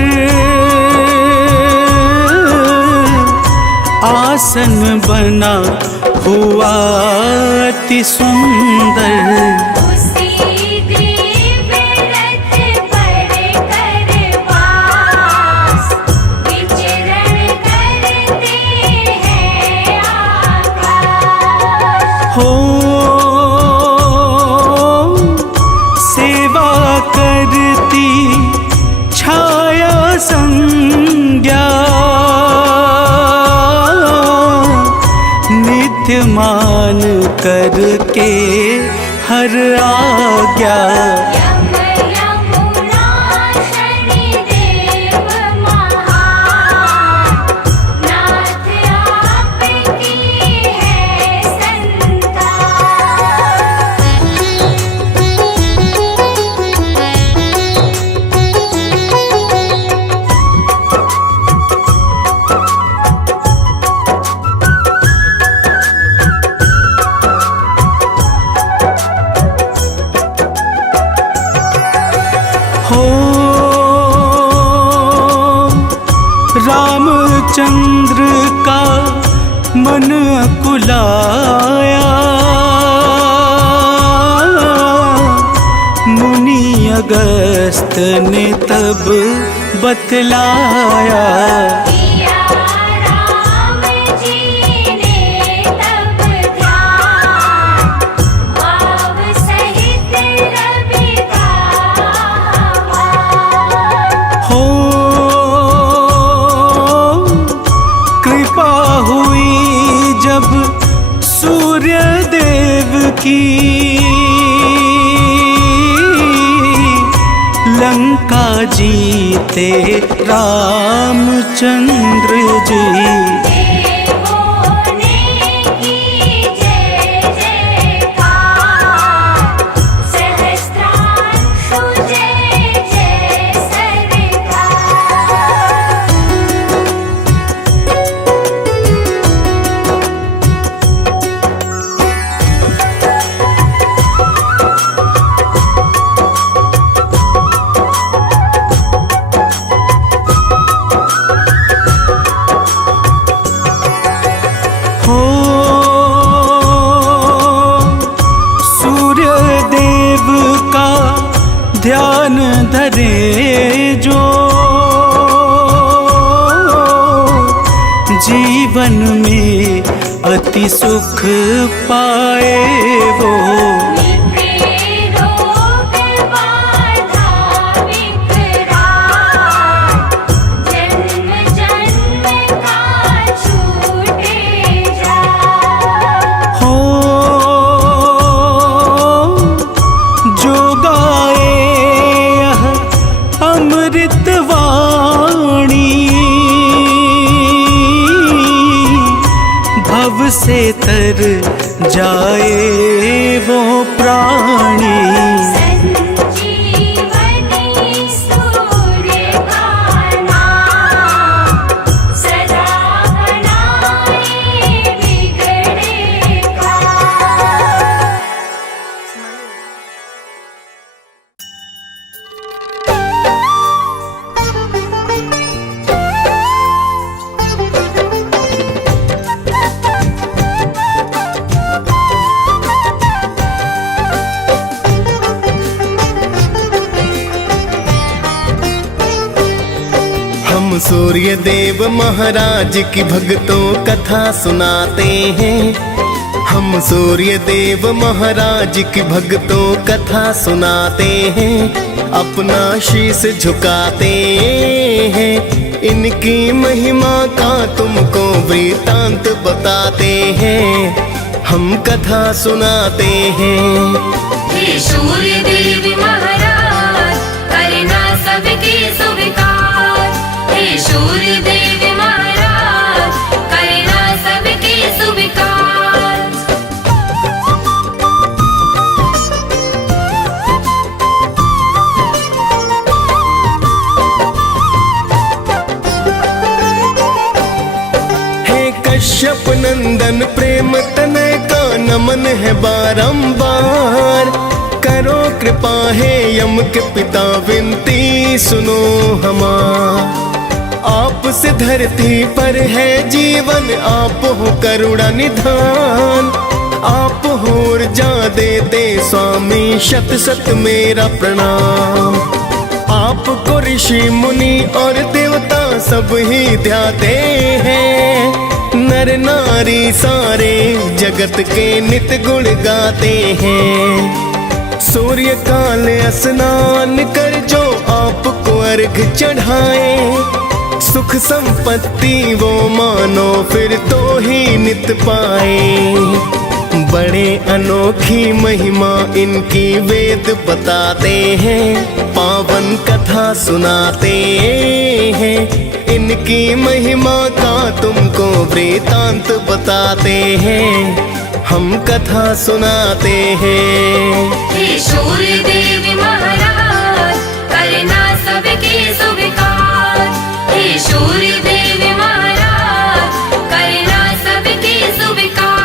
आसन बना हुआ अति सुंदर। उसी दिव्य रथ पर कर वास विचरण करते हैं आकाश। हो सेवा करती छाया संज्ञा नित्य मान करके हर आज्ञा। यम यमुना शनिदेव महान नाथ आपकी है हो रामचंद्र का मन अकुलाया मुनि अगस्त ने तब बतलाया। किया राम जी ने तब ध्यान भाव सहित रवि का हो कृपा हुई जब सूर्य देव की लंका जीते रामचंद्र जी। देवों ने की जय जयकार सहस्त्रांशु जय जय सरकार। हो सूर्य देव का ध्यान धरे जो जीवन में अति सुख पाए वो। नित्य रोग बाधा विकराल जन्म जन्म का छूटे जाए। हो जो गाए यह अमृत वाणी भव से तर जाए वो प्राणी। संजीवनी सूर्य का नाम सदा बनाए बिगड़े काम। हम सूर्य देव महाराज की भक्तों कथा सुनाते हैं। हम सूर्य देव महाराज की भक्तों कथा सुनाते हैं। अपना शीश झुकाते हैं। इनकी महिमा का तुमको वृतांत बताते हैं। हम कथा सुनाते हैं। हे सूर्य देव महाराज करना सबकी स्वीकार। हे सूर्य देव महाराज करना सबकी स्वीकार। हे कश्यप नंदन प्रेम तनय का नमन है बारंबार। करो कृपा हे यम के पिता विनती सुनो हमार। आपसे धरती पर है जीवन, आप हो करुणा निधान। आप हो ऊर्जा देते स्वामी, शत शत मेरा प्रणाम। आपको ऋषि मुनि और देवता सब ही ध्याते हैं। नर नारी सारे जगत के नित गुण गाते हैं। सूर्य काल स्नान कर जो आपको अर्घ चढ़ाए, सुख संपत्ति वो मानो फिर तो ही नित पाए। बड़े अनोखी महिमा इनकी वेद बताते हैं, पावन कथा सुनाते हैं। इनकी महिमा का तुमको वृतांत बताते हैं, हम कथा सुनाते हैं। हे सूर्य देव महाराज, करना सबके स्वीकार। हे सूर्य देव महाराज, करना सबके स्वीकार।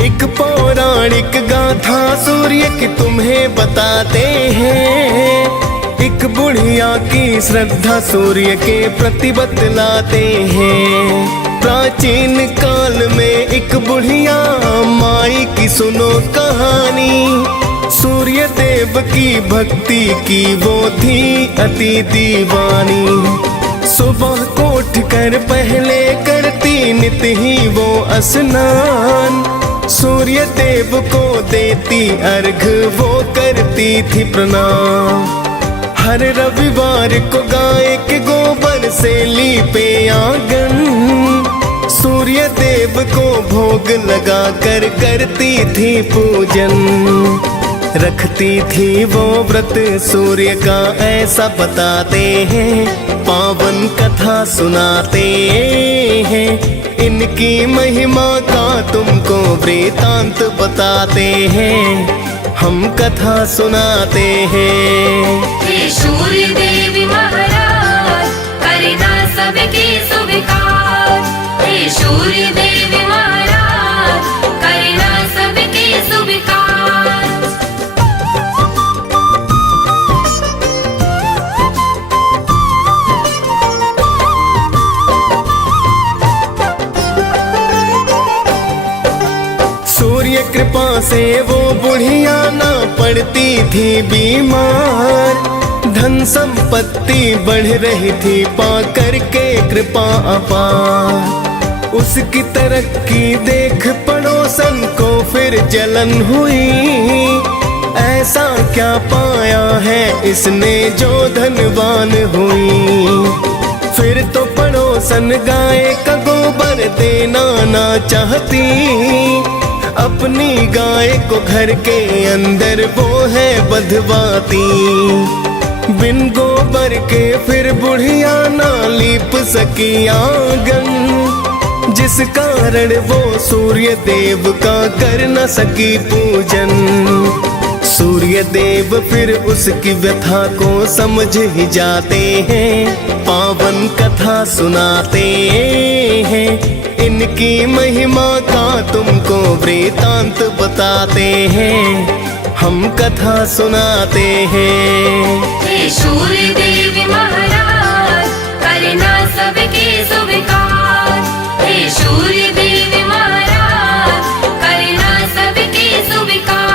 एक पौराणिक गाथा सूर्य की तुम्हें बताते हैं। एक बुढ़िया की श्रद्धा सूर्य के प्रति बतलाते हैं। प्राचीन काल में एक बुढ़िया माई की सुनो कहानी। सूर्य देव की भक्ति की वो थी अति दीवानी। सुबह को उठकर पहले करती नित ही वो स्नान। सूर्य देव को देती अर्घ वो करती थी प्रणाम। हर रविवार को गाय के गोबर से लीपे आंगन। सूर्य देव को भोग लगा कर करती थी पूजन। रखती थी वो व्रत सूर्य का ऐसा बताते हैं, पावन कथा सुनाते हैं। इनकी महिमा का तुमको वृतांत बताते हैं, हम कथा सुनाते हैं। हे सूर्य देव महाराज, करना सबके स्वीकार। हे सूर्य देव महाराज, करना सबके स्वीकार। सूर्य कृपा से वो बुढ़िया ना पड़ती थी बीमार। धन संपत्ति बढ़ रही थी पाकर के कृपा अपार। उसकी तरक्की देख पड़ोसन को फिर जलन हुई। ऐसा क्या पाया है इसने जो धनवान हुई। फिर तो पड़ोसन गाय का गोबर देना ना चाहती। अपनी गाय को घर के अंदर वो है बंधवाती। बिन गोबर के फिर बुढ़िया ना लीप सकी आंगन। जिस कारण वो सूर्य देव का कर न सकी पूजन। सूर्य देव फिर उसकी व्यथा को समझ ही जाते हैं, पावन कथा सुनाते हैं। इनकी महिमा का तुमको वृतांत बताते हैं, हम कथा सुनाते हैं। हे सूर्य देव महाराज, करना सबके स्वीकार। हे सूर्य देव महाराज, करना सबके स्वीकार।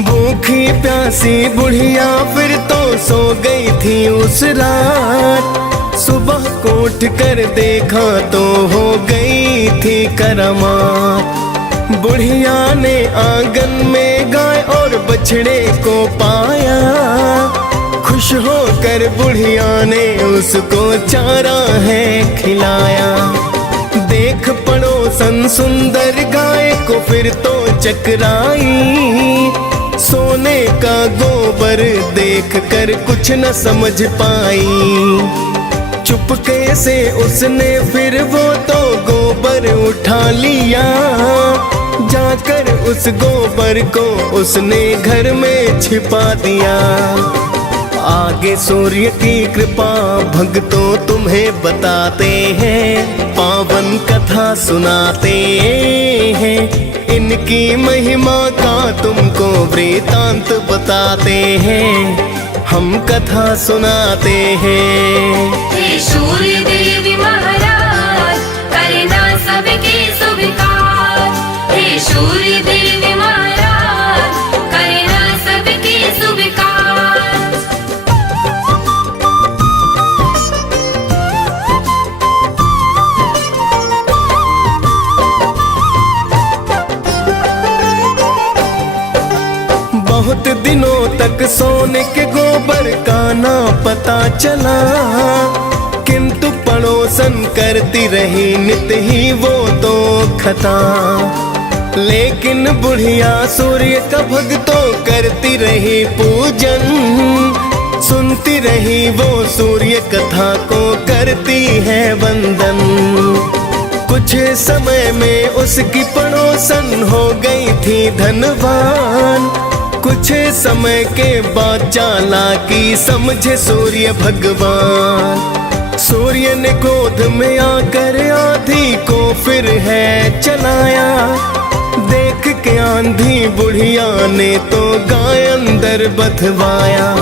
भूखी प्यासी बुढ़िया फिर तो सो गई थी उस रात। सुबह को उठ कर देखा तो हो गई थी करामात। बुढ़िया ने आंगन में गाय और बछड़े को पाया। खुश होकर बुढ़िया ने उसको चारा है खिलाया। देख पड़ोसन सुंदर गाय को फिर तो चकराई। सोने का गोबर देख कर कुछ न समझ पाई। चुपके से उसने फिर वो तो गोबर उठा लिया, जाकर उस गोबर को उसने घर में छिपा दिया। आगे सूर्य की कृपा भक्तों तुम्हें बताते हैं, पावन कथा सुनाते हैं, इनकी महिमा का तुमको वृतांत बताते हैं, हम कथा सुनाते हैं। हे सूर्य देव महाराज करना सबके स्वीकार, हे सूर्य देव महाराज करना सबके स्वीकार। बहुत दिनों तक सोने के गोबर का ना पता चला, किंतु पड़ोसन करती रही नित ही वो तो खता। लेकिन बुढ़िया सूर्य का भक्तों करती रही पूजन, सुनती रही वो सूर्य कथा को करती है वंदन। कुछ समय में उसकी पड़ोसन हो गई थी धनवान, कुछ समय के बाद चालाकी समझे सूर्य भगवान। सूर्य ने क्रोध में आकर आंधी को फिर है चलाया, देख के आंधी बुढ़िया ने तो गाय अंदर बधवाया।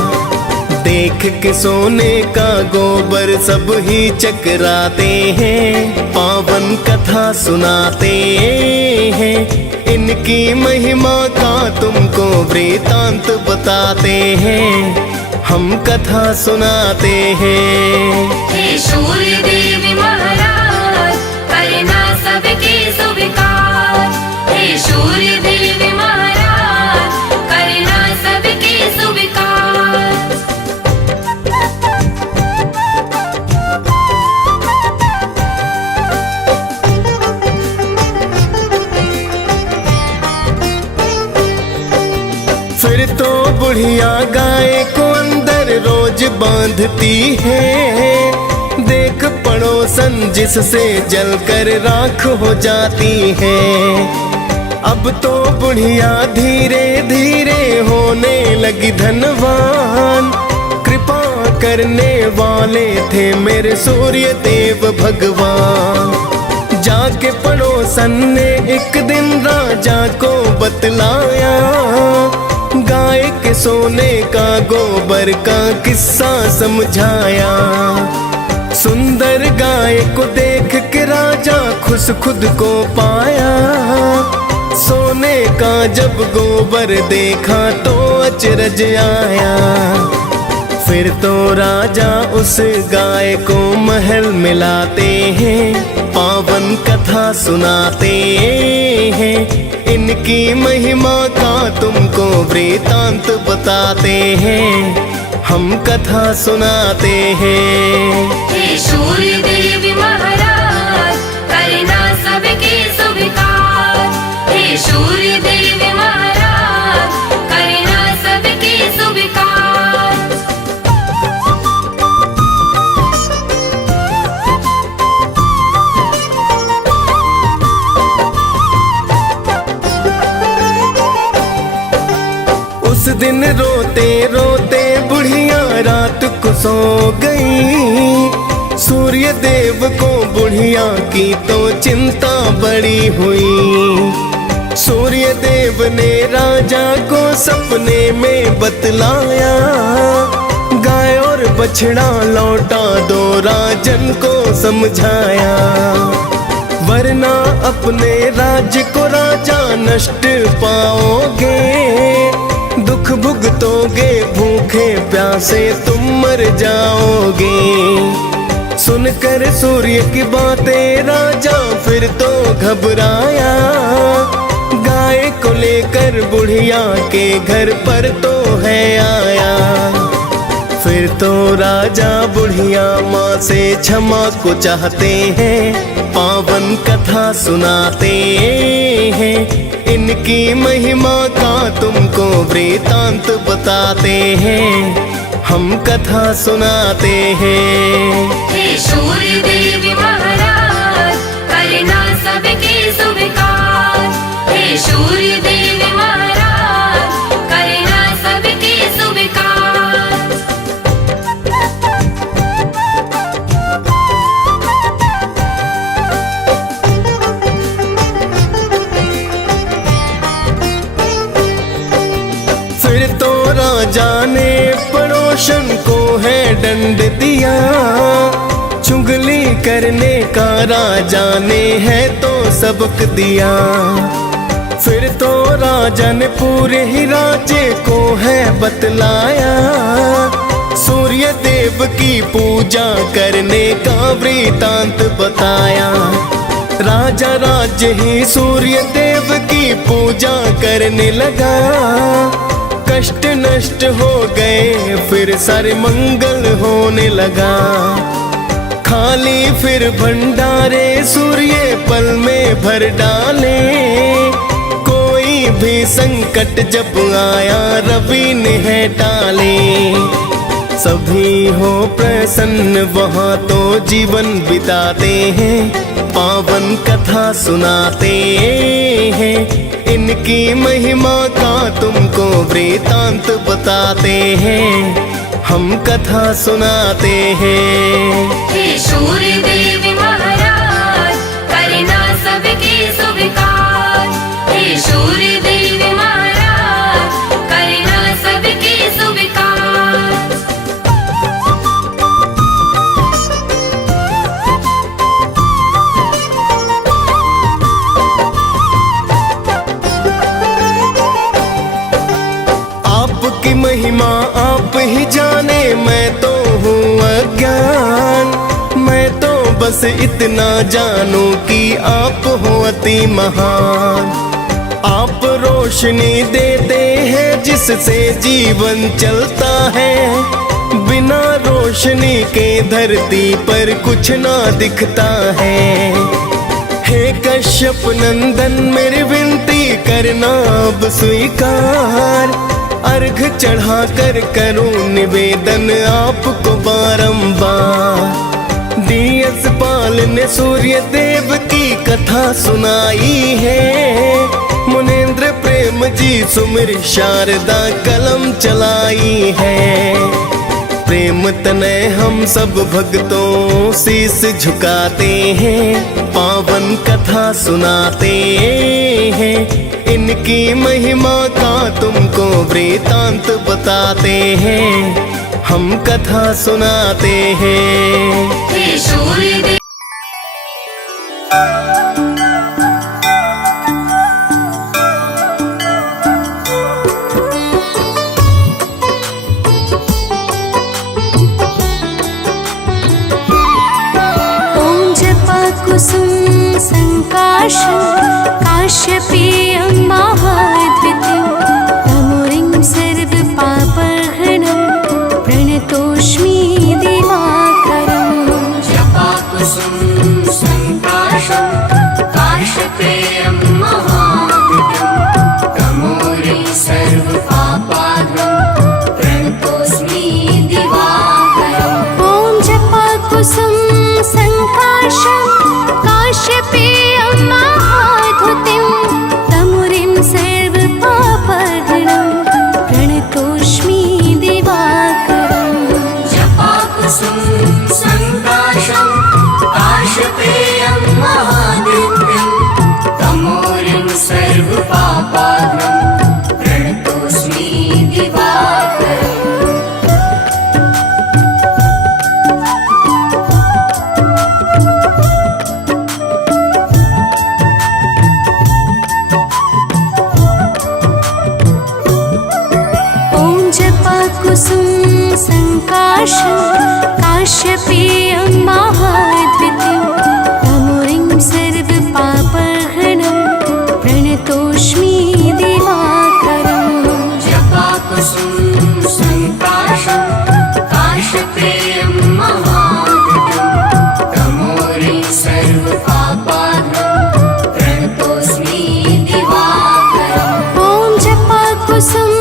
देख के सोने का गोबर सब ही चकराते हैं, पावन कथा सुनाते हैं, इनकी महिमा का तुमको वृतांत बताते हैं, हम कथा सुनाते हैं। हे सूर्य देव महाराज करना सबके स्वीकार, हे सूर्य देव महाराज करना सबके स्वीकार। फिर तो बुढ़िया गाय को अंदर रोज बांधती है, देख पड़ोसन जिससे जलकर राख हो जाती है। अब तो बुढ़िया धीरे धीरे होने लगी धनवान, कृपा करने वाले थे मेरे सूर्य देव भगवान। जाके पड़ोसन ने एक दिन राजा को बतलाया, गाय के सोने का गोबर का किस्सा समझाया। सुंदर गाय को देख के राजा खुश खुद को पाया, सोने का जब गोबर देखा तो अचरज आया। फिर तो राजा उस गाय को महल मिलाते हैं, पावन कथा सुनाते हैं, इनकी महिमा का तुमको वृतांत बताते हैं, हम कथा सुनाते हैं। हे सूर्य देव महाराज करना सबके स्वीकार, हे सूर्य देव महाराज करना सबके स्वीकार। उस दिन रोते रोते बुढ़िया रात को सो गई, सूर्य देव को बुढ़िया की तो चिंता बड़ी हुई। सूर्य देव ने राजा को सपने में बतलाया, गाय और बछड़ा लौटा दो राजन को समझाया, वरना अपने राज्य को राजा नष्ट पाओगे, दुख भुगतोगे, भूखे प्यासे तुम मर जाओगे। सुनकर सूर्य की बातें राजा फिर तो घबराया, गाय को लेकर बुढ़िया के घर पर तो है आया। फिर तो राजा बुढ़िया माँ से क्षमा को चाहते हैं, पावन कथा सुनाते हैं, इनकी महिमा का तुमको वृतांत बताते हैं, हम कथा सुनाते हैं। हे सूर्य देव महाराज करना सबके स्वीकार। हे सूर्य देव महाराज करना सबके स्वीकार। फिर तो राजा ने पड़ोसन को है दंड दिया, चुगली करने का राजा ने है तो सबक दिया। फिर तो राजा ने पूरे ही राज्य को है बतलाया, सूर्य देव की पूजा करने का वृतांत बताया। राजा राज्य ही सूर्य देव की पूजा करने लगा, कष्ट नष्ट हो गए फिर सारे मंगल होने लगा। खाली फिर भंडारे सूर्य पल में भर डाले, कोई भी संकट जब आया रवि ने है टाले। सभी हो प्रसन्न वहाँ तो जीवन बिताते हैं, पावन कथा सुनाते हैं। इनकी महिमा का तुमको वृतांत बताते हैं, हम कथा सुनाते हैं। हे सूर्य देव महाराज करना सबके स्वीकार। हे सूर्य देव महाराज करना सबके स्वीकार। आपकी महिमा आप ही जाने, मैं तो हूँ अज्ञान। मैं तो बस इतना जानूं कि आप हो अति महान। आप रोशनी देते हैं जिससे जीवन चलता है, बिना रोशनी के धरती पर कुछ ना दिखता है। हे कश्यप नंदन मेरी विनती करना अब स्वीकार, अर्घ चढ़ा कर करूं निवेदन आपको बारंबार। दियस पाल ने सूर्य देव की कथा सुनाई है, मुनेन्द्र प्रेम जी सुमिर शारदा कलम चलाई है। प्रेम तनय हम सब भक्तों शीस झुकाते हैं, पावन कथा सुनाते हैं। इनकी महिमा का तुमको वृतांत बताते हैं, हम कथा सुनाते हैं। हे सूर्य देव ॐ जपा कुसुम संकाशं काश्यपेयं महाद्वितीयं तमोरिं सर्वपापहरणं प्रणतोऽस्मि दिवाकरम्। जपाकुसुम संकाशं काश्यपेयं महाद्वितीयं तमोरिं सर्वपापहरणं प्रणतोऽस्मि दिवाकरम्। ॐ जपा कुसुम संकाशं काश्यपेयं महाद्युतिं तमुरिं सर्वपापहरणं प्रणतोऽस्मि दिवाकरम्। जपाकुसुम संकाशं काश्यपेयं महाद्युतिं तमोरिं सर्वपापहरणं प्रणतोऽस्मि दिवाकरम्। कुसुम संकाशं काश्यपेयं महाद्वितीयं तमोरिं सर्वपापहरणं प्रणतोऽस्मि दिवाकरम्। जपाकुसुम संकाशं काश्यपेयं महाद्युतिं तमोरिं सर्वपापहरणं प्रणतोऽस्मि दिवाकरम्। ॐ जपा कुसुम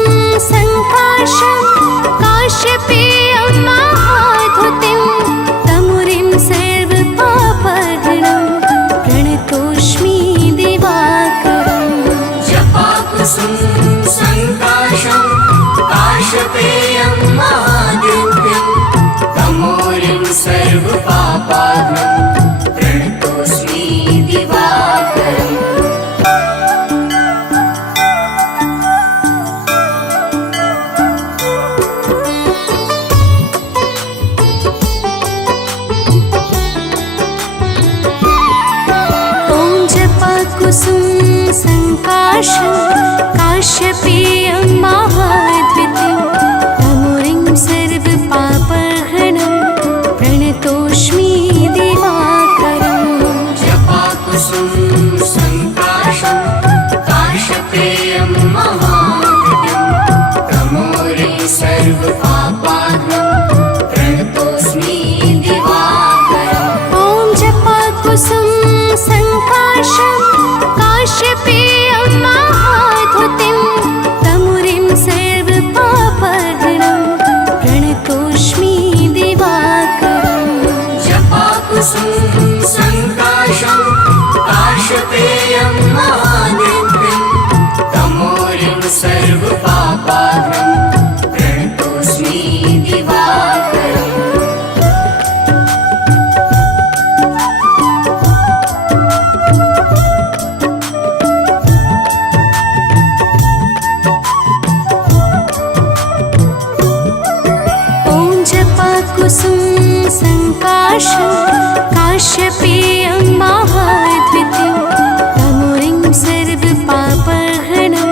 संकाशं काश्यपेयं काश्यपेयं महाद्वितीयं तमोरिं सर्वपापहरणं प्रणतोऽस्मि दिवाकरम् जपाकुसुम संकाशं काश्यपेयं महाद्वितीयं तमोरिं सर्वपापहरणं प्रणतोऽस्मि दिवाकरम् ॐ जपाकुसुम संकाशं काश्यपेयं महाद्युतिं तमुरिं सर्वपापहरणं प्रणतोऽस्मि दिवाकरम् जपाकुसुम संकाशं काश्यपेयं महाद्युतिं तमोरिं सर्वपापहरणं प्रणतोऽस्मि दिवाकरम् ॐ जपाकुसुम संकाशं काश्यपेयं महाद्वितीयं तमुरिं सर्वपापहरणं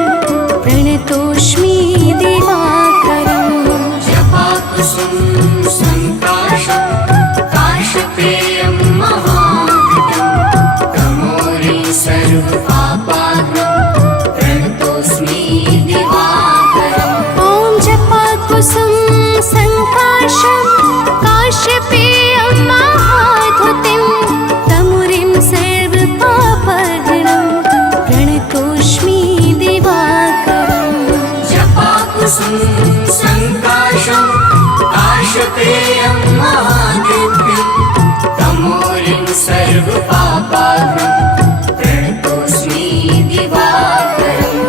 प्रणतोऽस्मि दिवाकरम् जपाकुसुम संकाशं काश्यपेयं महाद्युतिं तमोरिं सर्वपापहरणं प्रणतोऽस्मि दिवाकरम् ॐ जपाकुसुम संकाशं काश्यपेयं महाद्युतिं तमुरिं सर्वपापहरणं प्रणतोऽस्मि दिवाकरम् जपाकुसुम संकाशं काश्यपेयं महाद्युतिं तमोरिं सर्वपापहरणं प्रणतोऽस्मि दिवाकरम्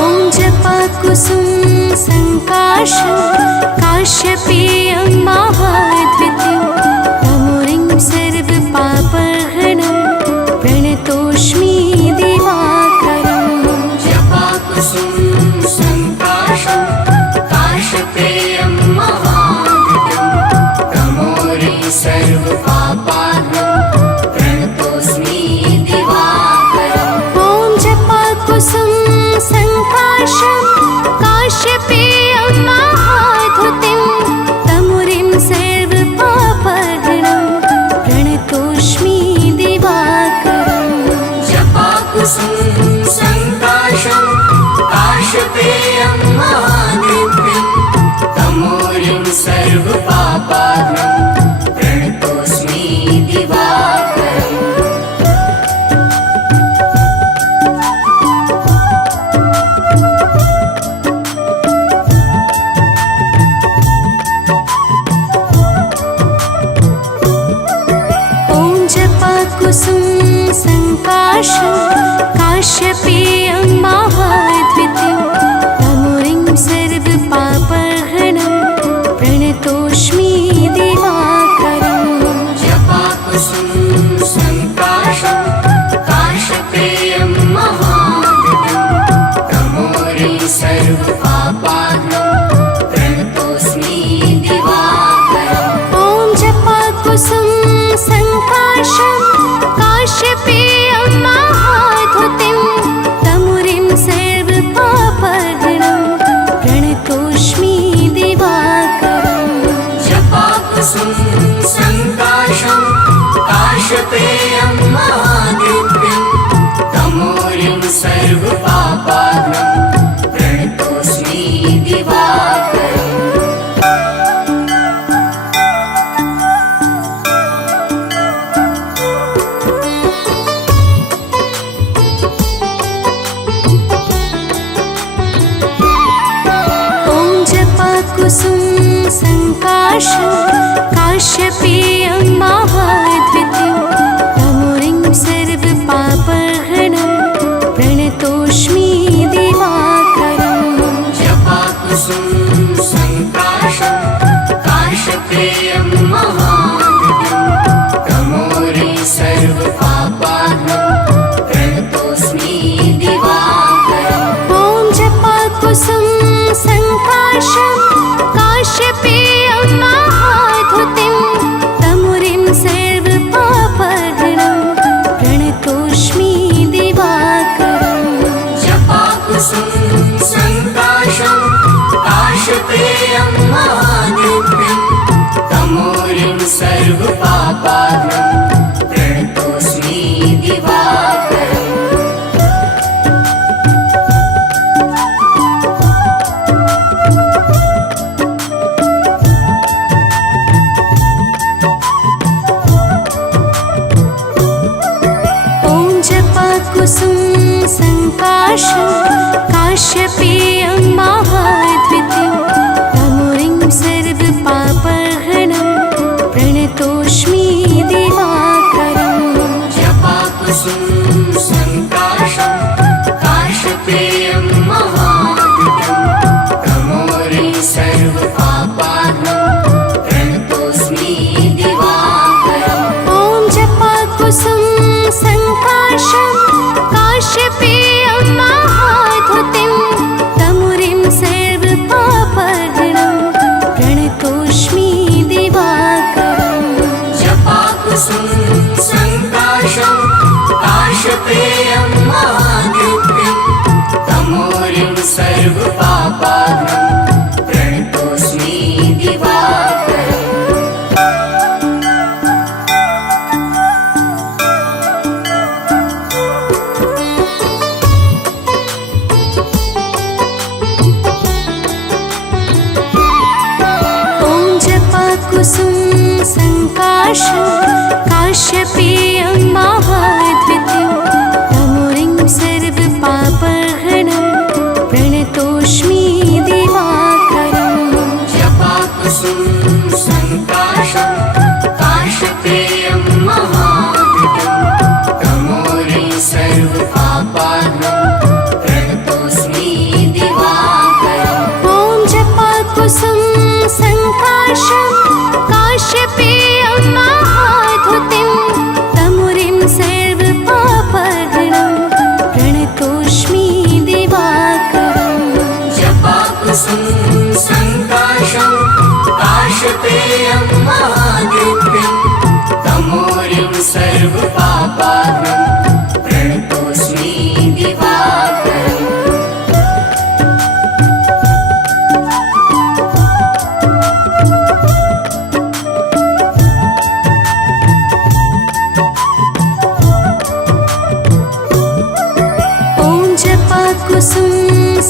ॐ जपाकुसुम संकाशं काश्यपेयं महाद्वितीयं तमुरिं सर्वपापहरणं प्रणतोऽस्मि दिवाकरम् जपाकुसुम संकाशं काश्यपेयं महाद्युतिं तमोरिं सर्वपापहरणं प्रणतोऽस्मि दिवाकरम् ॐ जपाकुसुम संकाशं काश्यपेयं महाद्युतिं तमुरिं सर्वपापहरणं प्रणतोऽस्मि दिवाकरम् जपाकुसुम संकाशं काश्यपेयं महाद्युतिं तमोरिं सर्वपापहरणं प्रणतोऽस्मि दिवाकरम् ॐ जपाकुसुम संकाशं काश्यपेयं महाद्वितीयं तमुरिं सर्वपापहरणं प्रणतोऽस्मि दिवाकरम् जपाकुसुम संकाशं काश्यपेयं महाद्युतिं तमोरिं सर्वपापहरणं प्रणतोऽस्मि दिवाकरम् ॐ जपाकुसुम संकाशं काश्यपेयं महाद्युतिं तमुरिं सर्वपापहरणं प्रणतोऽस्मि दिवाकरम् जपाकुसुम संकाशं काश्यपेयं महाद्युतिं तमोरिं सर्वपापहरणं प्रणतोऽस्मि दिवाकरम् ॐ जपाकुसुम संकाशं काश्यपेयं महाद्वितीयं तमुरिं सर्वपापहरणं प्रणतोऽस्मि दिवाकरम् जपाकुसुम संकाशं काश्यपेयं महाद्युतिं तमोरिं सर्वपापहरणं प्रणतोऽस्मि दिवाकरम् ॐ जपाकुसुम संकाशं सङ्काशं काश्यपेयं महाद्वितीयं तमुरिं सर्वपापहरणं प्रणतोऽस्मि दिवाकरम् जपाकुसुम संकाशं काश्यपेयं महाद्वितीयं तमोरिं सर्वपापाहरणं प्रणतोऽस्मि दिवाकरम् ॐ जपाकुसुम सङ्काशं काश्यपेयं महाद्युतिं तमुरिं सर्वपापहरणं प्रणतोऽस्मि दिवाकरम् जपाकुसुम संकाशं काश्यपेयं महाद्युतिं तमोरिं सर्वपापाहरणं प्रणतोऽस्मि दिवाकरम् ॐ जपाकुसुम सङ्काशं काश्यपेयं महाद्वितीयं तमुरिं सर्वपापहरणं प्रणतोऽस्मि दिवाकरम् जपाकुसुम संकाशं काश्यपेयं महाद्युतिं तमोरिं सर्वपापाहरणं प्रणतोऽस्मि दिवाकरम् ॐ जपाकुसुम सङ्काशं काश्यपेयं महाद्युतिं तमुरिं सर्वपापहरणं प्रणतोऽस्मि दिवाकरम् जपाकुसुम संकाशं काश्यपेयं महाद्युतिं तमोरिं सर्वपापाहरणं प्रणतोऽस्मि दिवाकरम् ॐ जपाकुसुम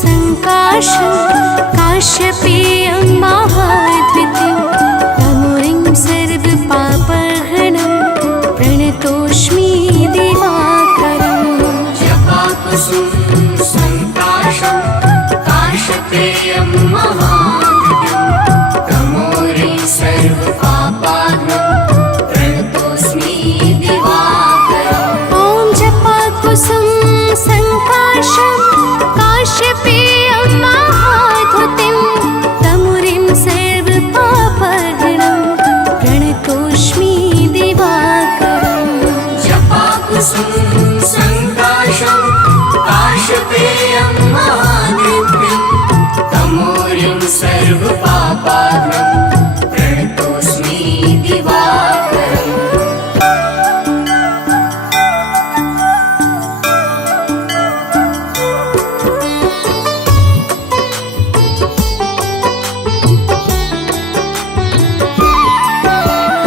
सङ्काशं काश्यपेयं महाद्वितीयं तमुरिं सर्वपापहरणं प्रणतोऽस्मि दिवाकरम् जपाकुसुम संकाशं काश्यपेयं महाद्युतिं तमोरिं सर्वपापाहरणं प्रणतोऽस्मि दिवाकरम् ॐ जपाकुसुम सङ्काशं काश्यपेयं महाद्युतिं तमुरिं सर्वपापहरणं प्रणतोऽस्मि दिवाकरम् जपाकुसुम संकाशं काश्यपेयं महाद्युतिं तमोरिं सर्वपापाहरणं प्रणतोऽस्मि दिवाकरम्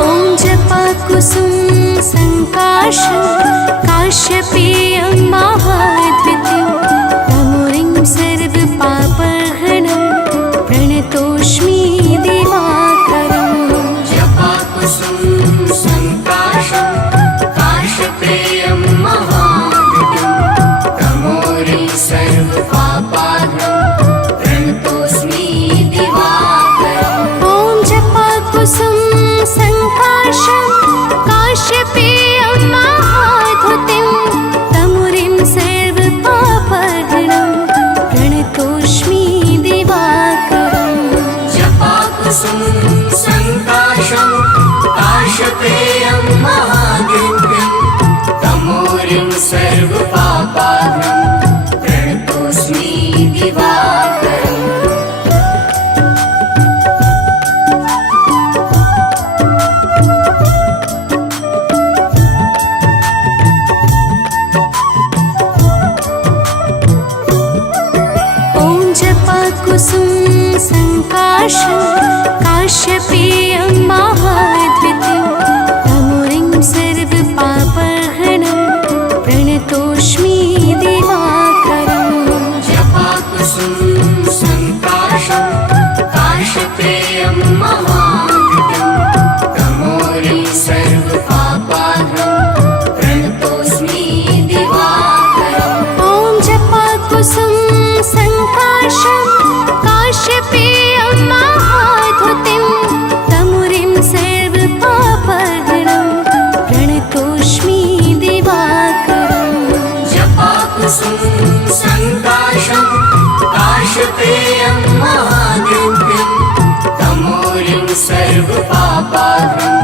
ॐ जपाकुसुम सङ्काशं काश्यपेयं महाद्वितीयं तमुरिं सर्वपापहरणं प्रणतोऽस्मि दिवाकरम् जपाकुसुम संकाशं काश्यपेयं महाद्युतिं तमोरिं सर्वपापाहरणं प्रणतोऽस्मि दिवाकरम् ॐ जपाकुसुम सङ्काशं काश्यपेयं महाद्युतिं तमुरिं सर्वपापहरणं प्रणतोऽस्मि दिवाकरम् जपाकुसुम संकाशं काश्यपेयं महाद्युतिं तमोरिं सर्वपापाहरणं प्रणतोऽस्मि दिवाकरम् ॐ जपाकुसुम सङ्काशं काश्यपेयं महाद्वितीयं तमुरिं सर्वपापहरणं प्रणतोऽस्मि दिवाकरम् जपाकुसुम संकाशं काश्यपेयं महाद्युतिं तमोरिं सर्वपापाहरणं प्रणतोऽस्मि दिवाकरम् ॐ जपाकुसुम संकाशं काश्यपेयं महाधुतिं तमुरिं सर्वपापहरं प्रणतोऽस्मि दिवाकरम् जपाकुसुम संकाशं काश्यपेयं महाधृत्यं तमोरिं सर्वपापाभ्रं